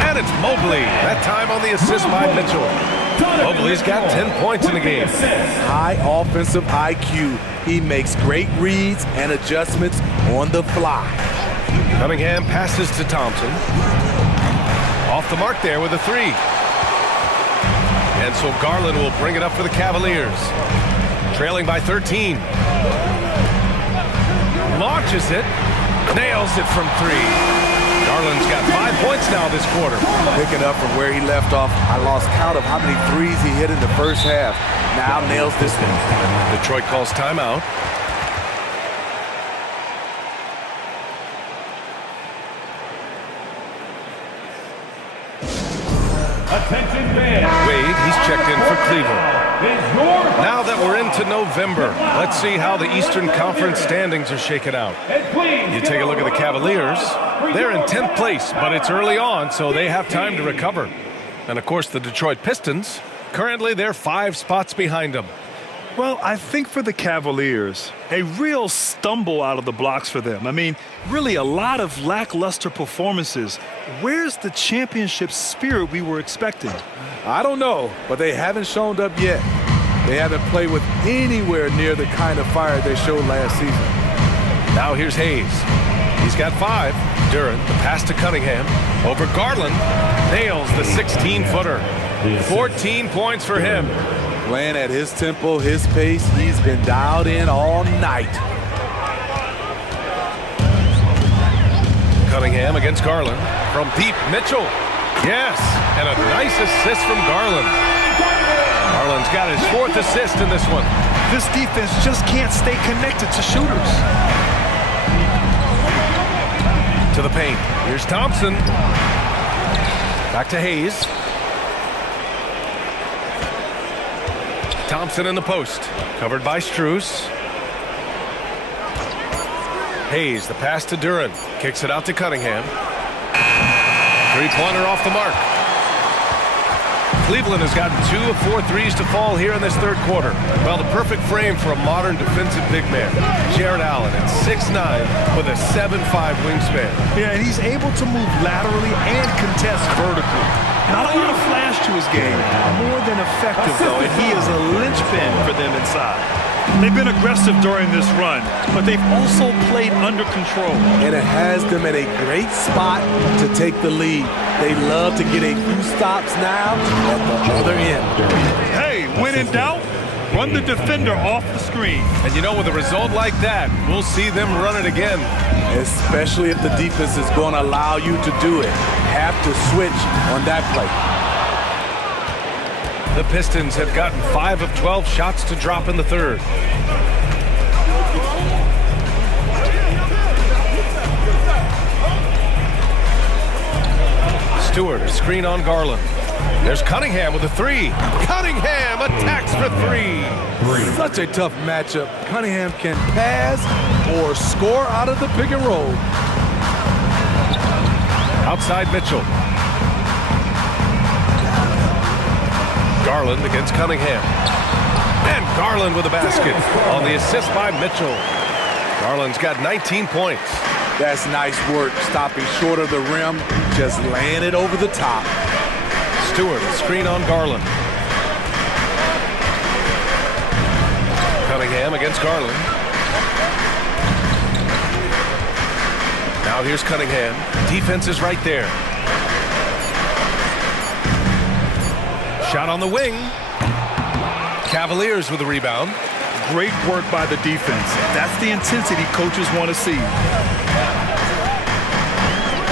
And it's Mobley. That time on the assist by Mitchell. Mobley's got 10 points in the game. High offensive IQ. He makes great reads and adjustments on the fly. Cunningham passes to Thompson. Off the mark there with a 3. And so Garland will bring it up for the Cavaliers. Trailing by 13. Launches it. Nails it from 3. Garland's got 5 points now this quarter. Picking up from where he left off. I lost count of how many threes he hit in the first half. Now nails this one. Detroit calls timeout. Wade, he's checked in for Cleveland. Now that we're into November, let's see how the Eastern Conference standings are shaken out. You take a look at the Cavaliers. They're in 10th place, but it's early on, so they have time to recover. And, of course, the Detroit Pistons, currently they're 5 spots behind them. Well, I think for the Cavaliers, a real stumble out of the blocks for them. I mean, really a lot of lackluster performances. Where's the championship spirit we were expecting? I don't know, but they haven't shown up yet. They haven't played with anywhere near the kind of fire they showed last season. Now here's Hayes. He's got 5. Duren, the pass to Cunningham. Over Garland. Nails the 16-footer. 14 points for him. Playing at his tempo, his pace, he's been dialed in all night. Cunningham against Garland. From deep, Mitchell. Yes, and a nice assist from Garland. Garland's got his 4th assist in this one. This defense just can't stay connected to shooters. To the paint. Here's Thompson. Back to Hayes. Thompson in the post. Covered by Strus. Hayes, the pass to Duren. Kicks it out to Cunningham. 3-pointer off the mark. Cleveland has gotten 2 of 4 threes to fall here in this third quarter. Well, the perfect frame for a modern defensive big man. Jared Allen at 6'9" with a 7'5" wingspan. Yeah, and he's able to move laterally and contest vertically. Not a lot of flash to his game, more than effective though, and he is a linchpin for them inside. They've been aggressive during this run, but they've also played under control. And it has them at a great spot to take the lead. They love to get a few stops now at the other end. Hey, when in doubt, run the defender off the screen. And you know, with a result like that, we'll see them run it again. Especially if the defense is going to allow you to do it. Have to switch on that play. The Pistons have gotten 5 of 12 shots to drop in the third. Stewart, a screen on Garland. There's Cunningham with a 3. Cunningham attacks for 3. Such a tough matchup. Cunningham can pass or score out of the pick and roll. Outside Mitchell. Garland against Cunningham. And Garland with a basket on the assist by Mitchell. Garland's got 19 points. That's nice work, stopping short of the rim, just laying it over the top. Stewart, a screen on Garland. Cunningham against Garland. Now here's Cunningham. Defense is right there. Shot on the wing. Cavaliers with a rebound. Great work by the defense. That's the intensity coaches want to see.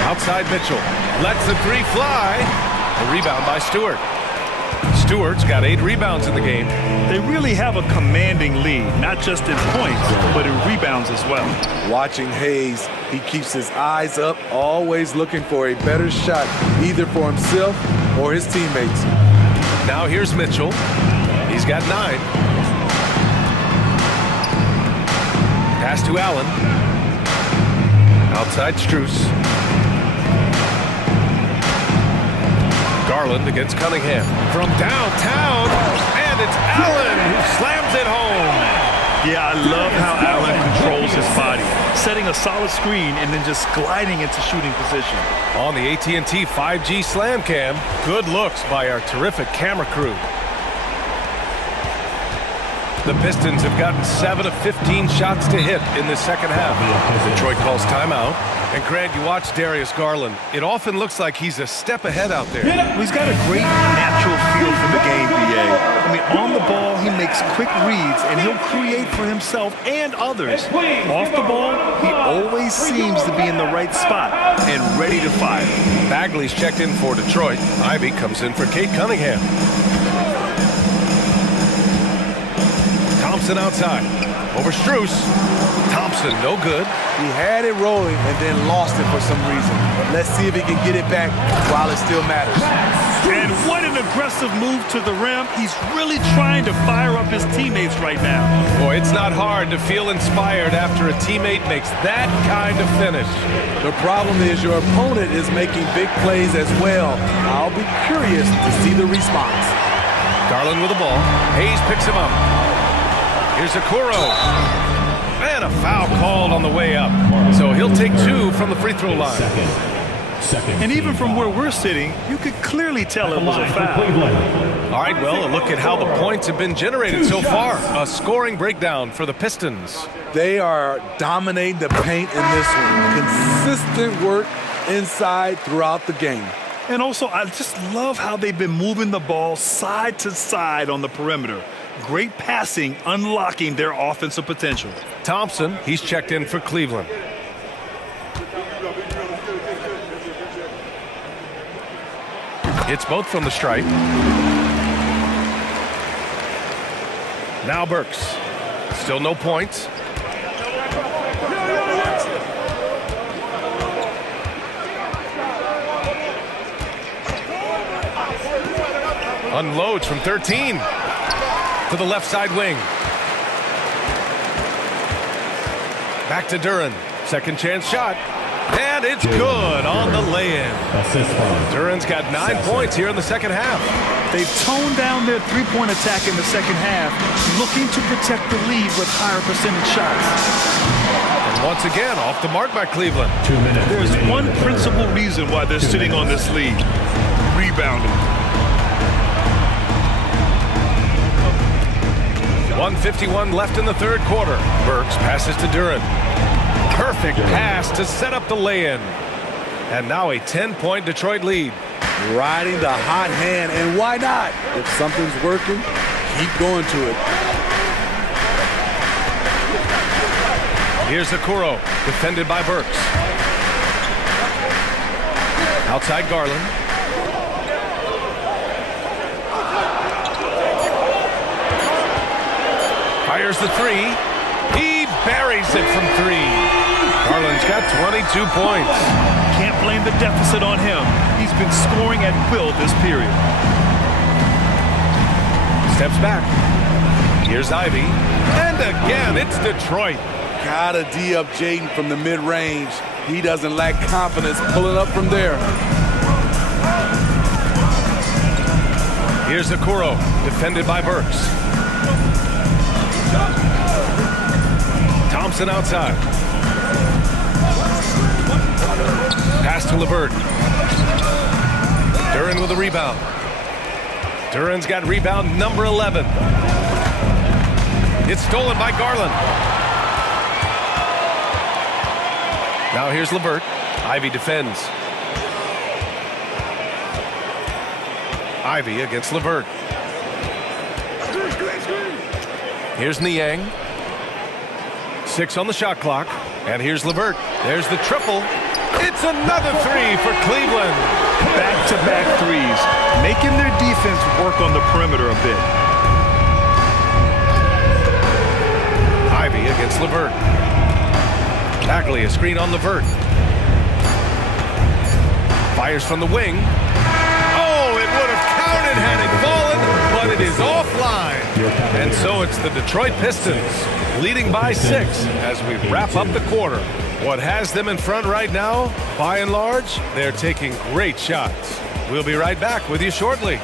Outside Mitchell. Lets the 3 fly. A rebound by Stewart. Stewart's got 8 rebounds in the game. They really have a commanding lead, not just in points, but in rebounds as well. Watching Hayes, he keeps his eyes up, always looking for a better shot, either for himself or his teammates. Now here's Mitchell. He's got 9. Pass to Allen. Outside Strus. Garland against Cunningham. From downtown, and it's Allen who slams it home. Yeah, I love how Allen controls his body, setting a solid screen and then just gliding into shooting position. On the AT&T 5G Slam Cam, good looks by our terrific camera crew. The Pistons have gotten 7 of 15 shots to hit in the second half. Detroit calls timeout. And Grant, you watch Darius Garland. It often looks like he's a step ahead out there. Well, he's got a great natural feel for the game, BA. I mean, on the ball, he makes quick reads, and he'll create for himself and others. Off the ball, he always seems to be in the right spot and ready to fire. Bagley's checked in for Detroit. Ivy comes in for Kate Cunningham. Thompson outside. Over Strus. Thompson, no good. He had it rolling and then lost it for some reason. Let's see if he can get it back while it still matters. And what an aggressive move to the rim. He's really trying to fire up his teammates right now. Boy, it's not hard to feel inspired after a teammate makes that kind of finish. The problem is your opponent is making big plays as well. I'll be curious to see the response. Garland with the ball. Hayes picks him up. Here's Okoro. And a foul called on the way up. So he'll take 2 from the free throw line. And even from where we're sitting, you could clearly tell it was a foul. All right, well, a look at how the points have been generated so far. A scoring breakdown for the Pistons. They are dominating the paint in this one. Consistent work inside throughout the game. And also, I just love how they've been moving the ball side to side on the perimeter. Great passing, unlocking their offensive potential. Thompson, he's checked in for Cleveland. It's both from the stripe. Now Burks. Still no points. Unloads from 13. To the left side wing. Back to Duren. Second chance shot. And it's good on the lay-in. Duren's got 9 points here in the second half. They've toned down their three-point attack in the second half, looking to protect the lead with higher percentage shots. And once again, off the mark by Cleveland. 2 minutes. There's one principal reason why they're sitting on this lead. Rebounding. 1:51 left in the third quarter. Burks passes to Duran. Perfect pass to set up the lay-in. And now a 10-point Detroit lead. Riding the hot hand, and why not? If something's working, keep going to it. Here's Okoro, defended by Burks. Outside Garland. Fires the three. He buries it from three. Garland's got 22 points. Can't blame the deficit on him. He's been scoring at will this period. Steps back. Here's Ivy. And again, it's Detroit. Gotta D up Jaden from the mid-range. He doesn't lack confidence pulling up from there. Here's Okoro, defended by Burks. Thompson outside. Pass to LeVert. Duran with a rebound. Duran's got rebound number 11. It's stolen by Garland. Now here's LeVert. Ivy defends. Ivy against LeVert. Here's Niang. 6 on the shot clock. And here's LeVert. There's the triple. It's another three for Cleveland. Back-to-back threes, making their defense work on the perimeter a bit. Ivy against LeVert. Bagley, a screen on LeVert. Fires from the wing. Oh, it would have counted had it fallen, but it is offline. And so it's the Detroit Pistons leading by 6 as we wrap up the quarter. What has them in front right now, by and large, they're taking great shots. We'll be right back with you shortly.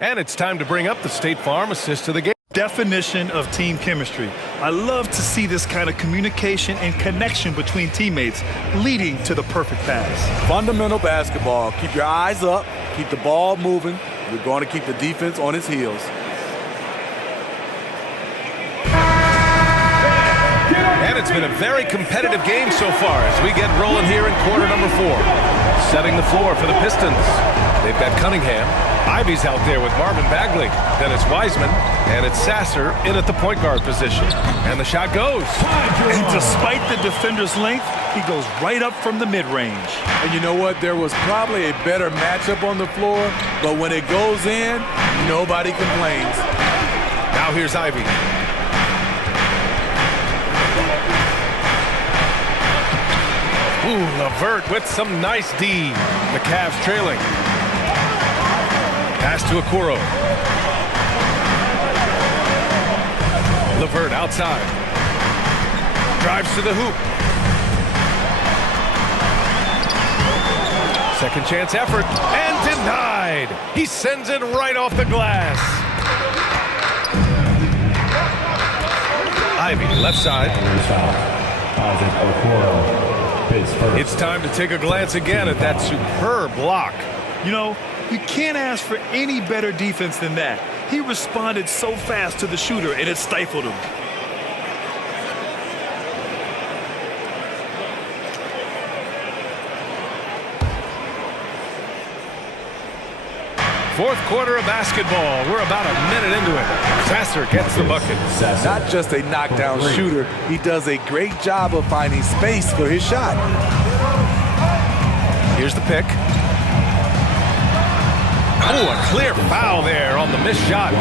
And it's time to bring up the State Farm assist to the game. Definition of team chemistry. I love to see this kind of communication and connection between teammates leading to the perfect pass. Fundamental basketball. Keep your eyes up. Keep the ball moving. You're going to keep the defense on its heels. And it's been a very competitive game so far as we get rolling here in quarter number 4. Setting the floor for the Pistons. They've got Cunningham. Ivy's out there with Marvin Bagley. Then it's Wiseman. And it's Sasser in at the point guard position. And the shot goes. And despite the defender's length, he goes right up from the mid-range. And you know what? There was probably a better matchup on the floor, but when it goes in, nobody complains. Now here's Ivy. Ooh, LeVert with some nice D. The Cavs trailing. Pass to Okoro. LeVert outside. Drives to the hoop. Second chance effort. And denied. He sends it right off the glass. Ivy, left side. It's time to take a glance again at that superb block. You know, you can't ask for any better defense than that. He responded so fast to the shooter, and it stifled him. Fourth quarter of basketball. We're about a minute into it. Sasser gets the bucket. Not just a knockdown shooter, he does a great job of finding space for his shot. Here's the pick. Oh, a clear foul there on the missed shot.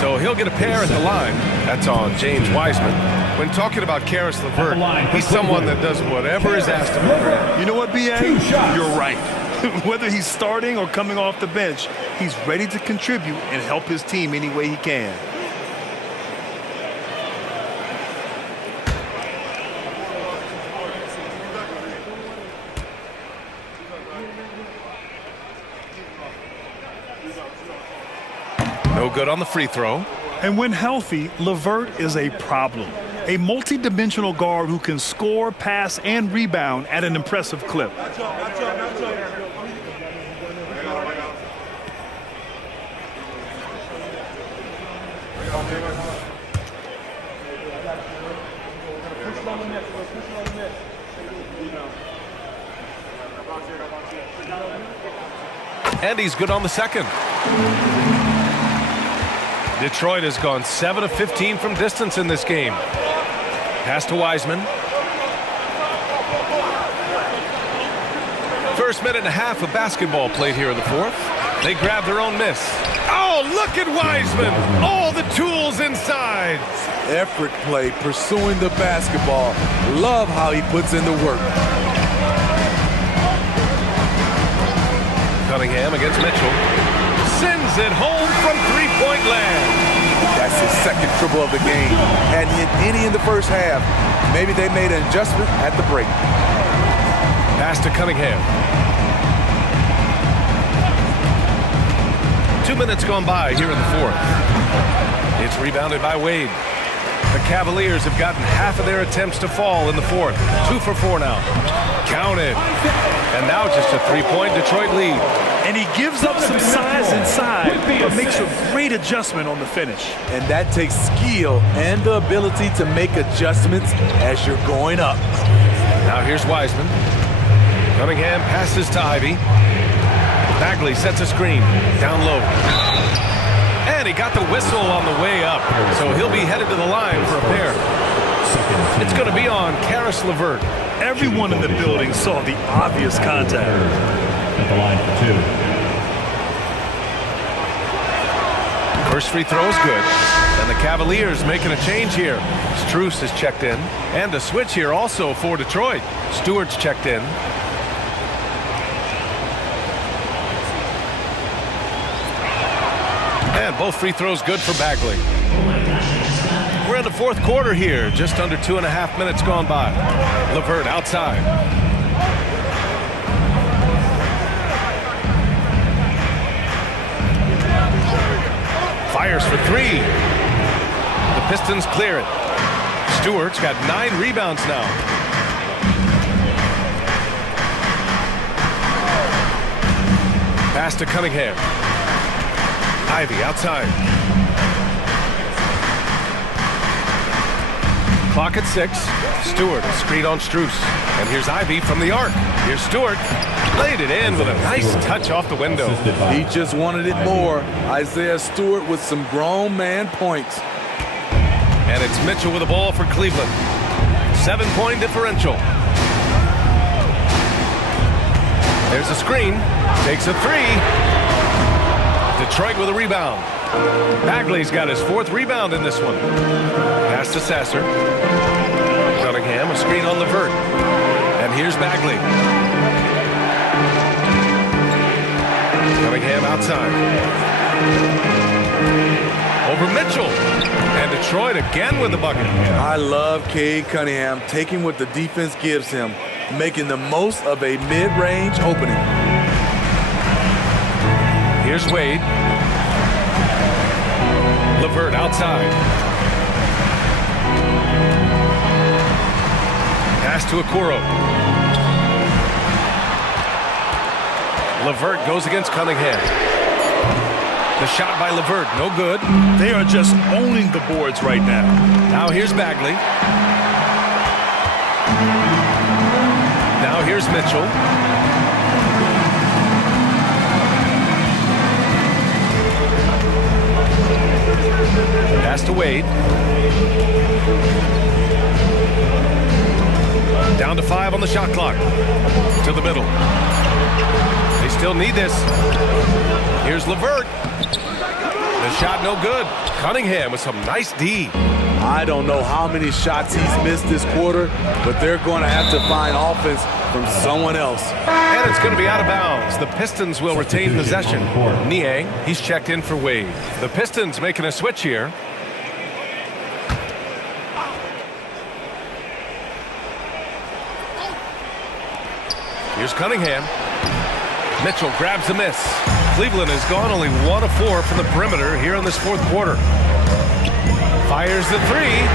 So he'll get a pair at the line. That's on James Wiseman. When talking about Karis LeVert, he's someone that does whatever is asked of him. You know what, B.A.? You're right. Whether he's starting or coming off the bench, he's ready to contribute and help his team any way he can. No good on the free throw. And when healthy, LeVert is a problem. A multi-dimensional guard who can score, pass, and rebound at an impressive clip. And he's good on the second. Detroit has gone 7 of 15 from distance in this game. Pass to Wiseman. First minute and a half of basketball played here in the fourth. They grab their own miss. Oh, look at Wiseman. All the tools inside. Effort play, pursuing the basketball. Love how he puts in the work. Cunningham against Mitchell. Sends it home from three-point land. That's his second triple of the game. Hadn't hit any in the first half. Maybe they made an adjustment at the break. Pass to Cunningham. 2 minutes gone by here in the fourth. It's rebounded by Wade. The Cavaliers have gotten half of their attempts to fall in the fourth. 2 for 4 now. Counted. And now just a three-point Detroit lead. And he gives up some size inside, but makes a great adjustment on the finish. And that takes skill and the ability to make adjustments as you're going up. Now here's Wiseman. Cunningham passes to Ivy. Bagley sets a screen. Down low. And he got the whistle on the way up, so he'll be headed to the line for a pair. It's going to be on Caris LeVert. Everyone in the building saw the obvious contact. At the line for 2. First free throw is good. And the Cavaliers making a change here. Strus is checked in. And a switch here also for Detroit. Stewart's checked in. And both free throws good for Bagley. We're in the fourth quarter here. Just under 2.5 minutes gone by. LeVert outside. Fires for three. The Pistons clear it. Stewart's got 9 rebounds now. Pass to Cunningham. Ivy outside. Clock at 6. Stewart, a screen on Strus. And here's Ivy from the arc. Here's Stewart. Laid it in with a nice touch off the window. He just wanted it more. Isaiah Stewart with some grown man points. And it's Mitchell with the ball for Cleveland. 7-point differential. There's a screen. Takes a 3. Detroit with a rebound. Bagley's got his 4th rebound in this one. Pass to Sasser. Cunningham, a screen on LeVert. And here's Bagley. Cunningham outside. Over Mitchell. And Detroit again with the bucket. I love Cade Cunningham taking what the defense gives him, making the most of a mid-range opening. Here's Wade. LeVert outside. Pass to Okoro. LeVert goes against Cunningham. The shot by LeVert, no good. They are just owning the boards right now. Now here's Bagley. Now here's Mitchell. Pass to Wade. Down to 5 on the shot clock. To the middle. They still need this. Here's LeVert. The shot no good. Cunningham with some nice D. I don't know how many shots he's missed this quarter, but they're going to have to find offense from someone else. And it's going to be out of bounds. The Pistons will retain possession. Niang, he's checked in for Wade. The Pistons making a switch here. Here's Cunningham. Mitchell grabs the miss. Cleveland has gone only 1 of 4 from the perimeter here in this fourth quarter. Fires the three.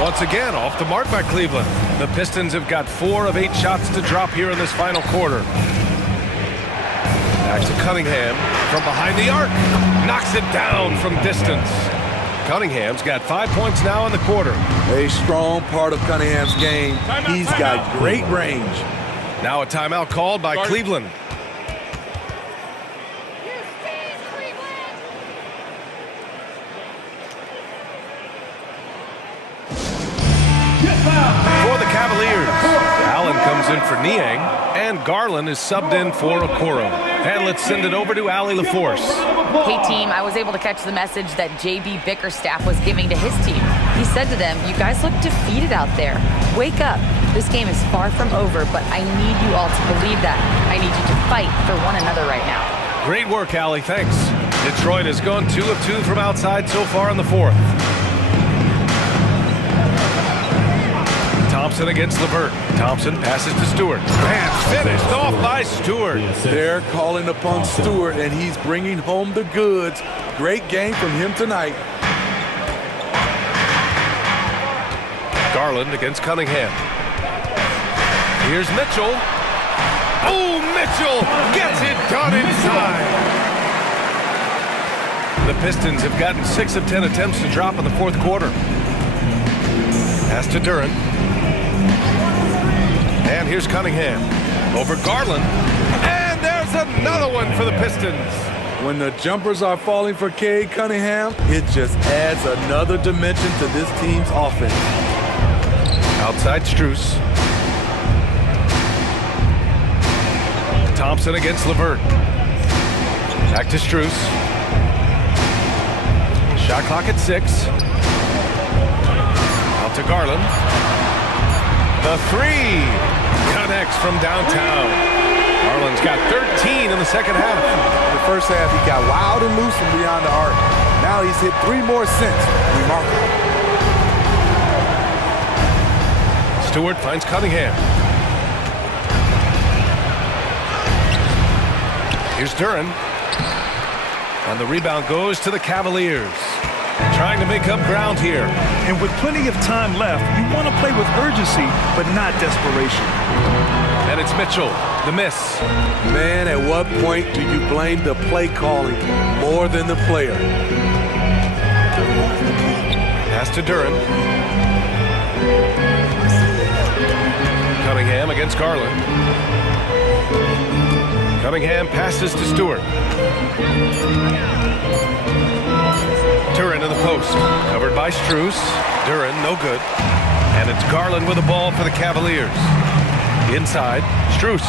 Once again, off the mark by Cleveland. The Pistons have got 4 of 8 shots to drop here in this final quarter. Back to Cunningham from behind the arc. Knocks it down from distance. Cunningham's got 5 points now in the quarter. A strong part of Cunningham's game. He's got great range. Now a timeout called by Cleveland. For the Cavaliers, Allen comes in for Niang, and Garland is subbed in for Okoro. And let's send it over to Allie LaForce. Hey team, I was able to catch the message that JB Bickerstaff was giving to his team. He said to them, "You guys look defeated out there. Wake up. This game is far from over, but I need you all to believe that. I need you to fight for one another right now." Great work, Allie. Thanks. Detroit has gone 2 of 2 from outside so far in the fourth. Thompson against LeVert. Thompson passes to Stewart. And finished off by Stewart. They're calling upon Stewart, and he's bringing home the goods. Great game from him tonight. Garland against Cunningham. Here's Mitchell. Oh, Mitchell gets it done inside. The Pistons have gotten 6 of 10 attempts to drop in the fourth quarter. Pass to Duren. And here's Cunningham over Garland. And there's another one for the Pistons. When the jumpers are falling for Cade Cunningham, it just adds another dimension to this team's offense. Outside Strus. Thompson against LeVert. Back to Strus. Shot clock at 6. Out to Garland. The three connects from downtown. Garland's got 13 in the second half. In the first half, he got wild and loose from beyond the arc. Now he's hit 3 more since. Remarkable. Stewart finds Cunningham. Here's Duren. And the rebound goes to the Cavaliers. Trying to make up ground here. And with plenty of time left, you want to play with urgency, but not desperation. And it's Mitchell, the miss. Man, at what point do you blame the play calling more than the player? Pass to Duren. Cunningham against Garland. Cunningham passes to Stewart. Duren in the post. Covered by Strus. Duren, no good. And it's Garland with the ball for the Cavaliers. Inside, Strus.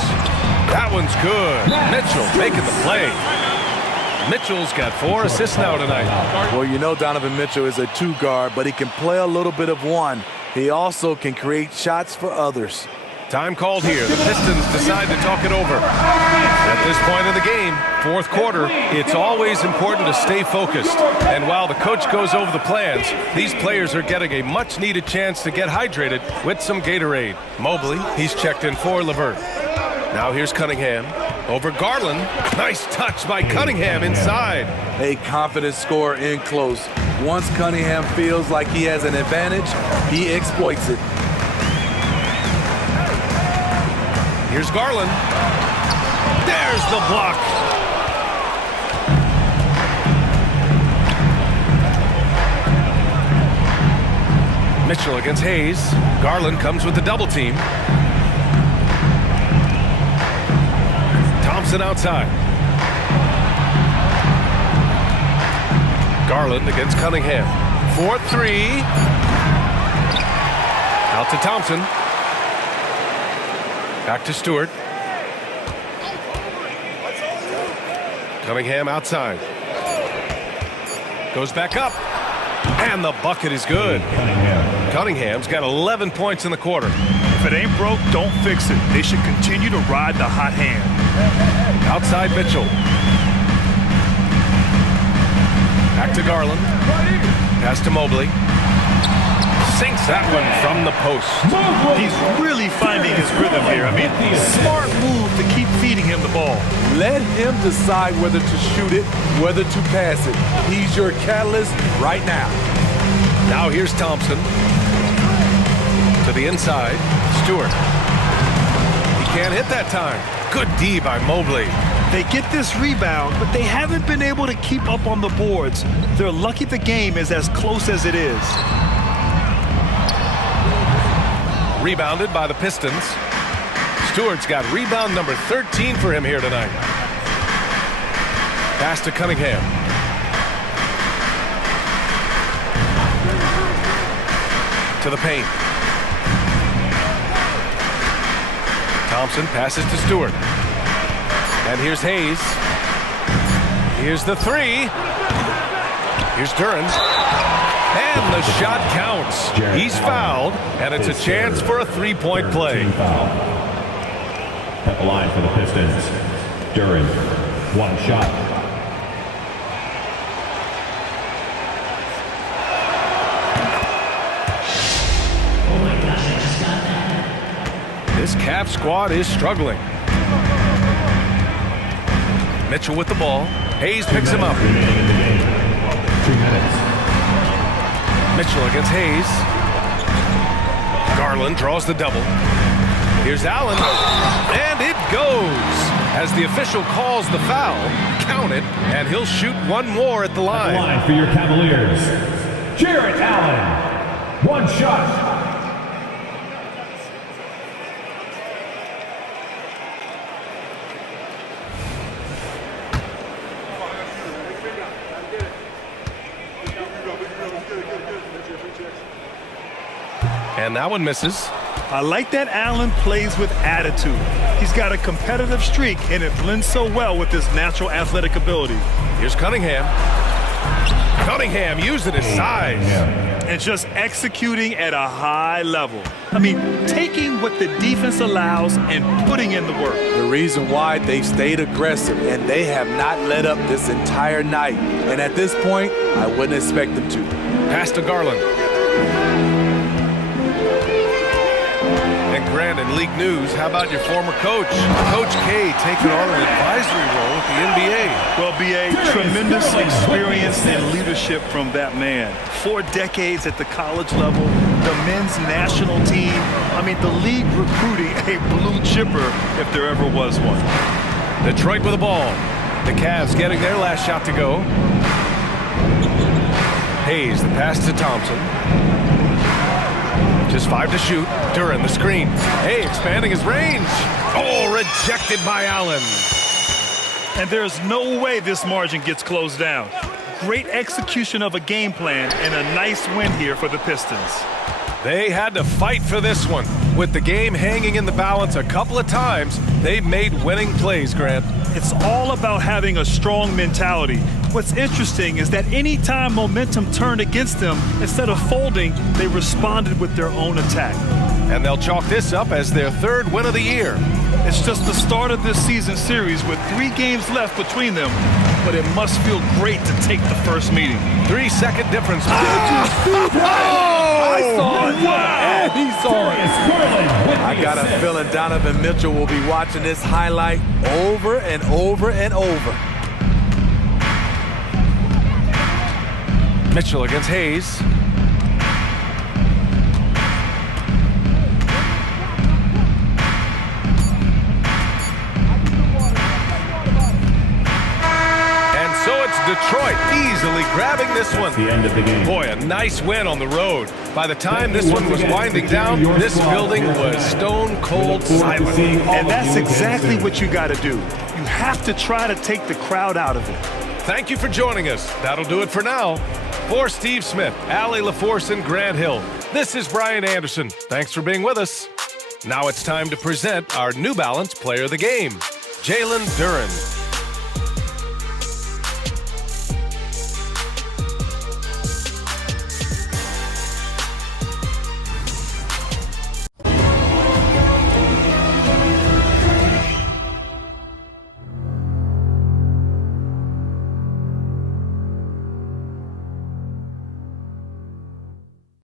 That one's good. Mitchell making the play. Mitchell's got 4 assists now tonight. Well, you know Donovan Mitchell is a 2 guard, but he can play a little bit of 1. He also can create shots for others. Time called here. The Pistons decide to talk it over. At this point in the game, fourth quarter, it's always important to stay focused. And while the coach goes over the plans, these players are getting a much-needed chance to get hydrated with some Gatorade. Mobley, he's checked in for LeVert. Now here's Cunningham over Garland. Nice touch by Cunningham inside. A confident scorer in close. Once Cunningham feels like he has an advantage, he exploits it. Here's Garland. There's the block. Mitchell against Hayes. Garland comes with the double team. Thompson outside. Garland against Cunningham. 4-3. Out to Thompson. Back to Stewart. Cunningham outside. Goes back up. And the bucket is good. Cunningham's got 11 points in the quarter. If it ain't broke, don't fix it. They should continue to ride the hot hand. Outside Mitchell. Back to Garland. Pass to Mobley. Sinks that one from the post. He's really finding his rhythm here. I mean, smart move to keep feeding him the ball. Let him decide whether to shoot it, whether to pass it. He's your catalyst right now. Now here's Thompson. To the inside. Stewart. He can't hit that time. Good D by Mobley. They get this rebound, but they haven't been able to keep up on the boards. They're lucky the game is as close as it is. Rebounded by the Pistons. Stewart's got rebound number 13 for him here tonight. Pass to Cunningham. To the paint. Thompson passes to Stewart. And here's Hayes. Here's the three. Here's Duran. And the shot counts. He's fouled, and it's a chance for a three-point play. At the line for the Pistons, Duran, one shot. Oh my gosh, I just got that. This Cavs squad is struggling. Mitchell with the ball. Hayes picks him up. Remaining in the game. 2 minutes. Mitchell against Hayes. Garland draws the double. Here's Allen. And it goes. As the official calls the foul, count it, and he'll shoot one more at the line. At the line for your Cavaliers, Jarrett Allen. One shot. And that one misses. I like that Allen plays with attitude. He's got a competitive streak, and it blends so well with his natural athletic ability. Here's Cunningham. Cunningham using his size. And just executing at a high level. I mean, taking what the defense allows and putting in the work. The reason why they've stayed aggressive and they have not let up this entire night. And at this point, I wouldn't expect them to. Pass to Garland. And Grant, in league news, how about your former coach? Coach K taking on an advisory role with the NBA. Well, B.A., tremendous experience and leadership from that man. 4 decades at the college level, the men's national team. I mean, the league recruiting a blue chipper if there ever was one. Detroit with the ball. The Cavs getting their last shot to go. Hayes, the pass to Thompson. Just 5 to shoot. Duran, the screen. Hey, expanding his range. Oh, rejected by Allen. And there's no way this margin gets closed down. Great execution of a game plan and a nice win here for the Pistons. They had to fight for this one. With the game hanging in the balance a couple of times, they've made winning plays, Grant. It's all about having a strong mentality. What's interesting is that anytime momentum turned against them, instead of folding, they responded with their own attack. And they'll chalk this up as their 3rd win of the year. It's just the start of this season series with 3 games left between them, but it must feel great to take the first meeting. 3-second difference. I saw it. And he saw it. I got a feeling Donovan Mitchell will be watching this highlight over and over and over. Mitchell against Hayes. And so it's Detroit easily grabbing this one. The end of the game. Boy, a nice win on the road. By the time this one was winding down, this building was stone cold silent. And that's exactly what you got to do. You have to try to take the crowd out of it. Thank you for joining us. That'll do it for now. For Steve Smith, Allie LaForce, and Grant Hill, this is Brian Anderson. Thanks for being with us. Now it's time to present our New Balance Player of the Game, Jalen Duran.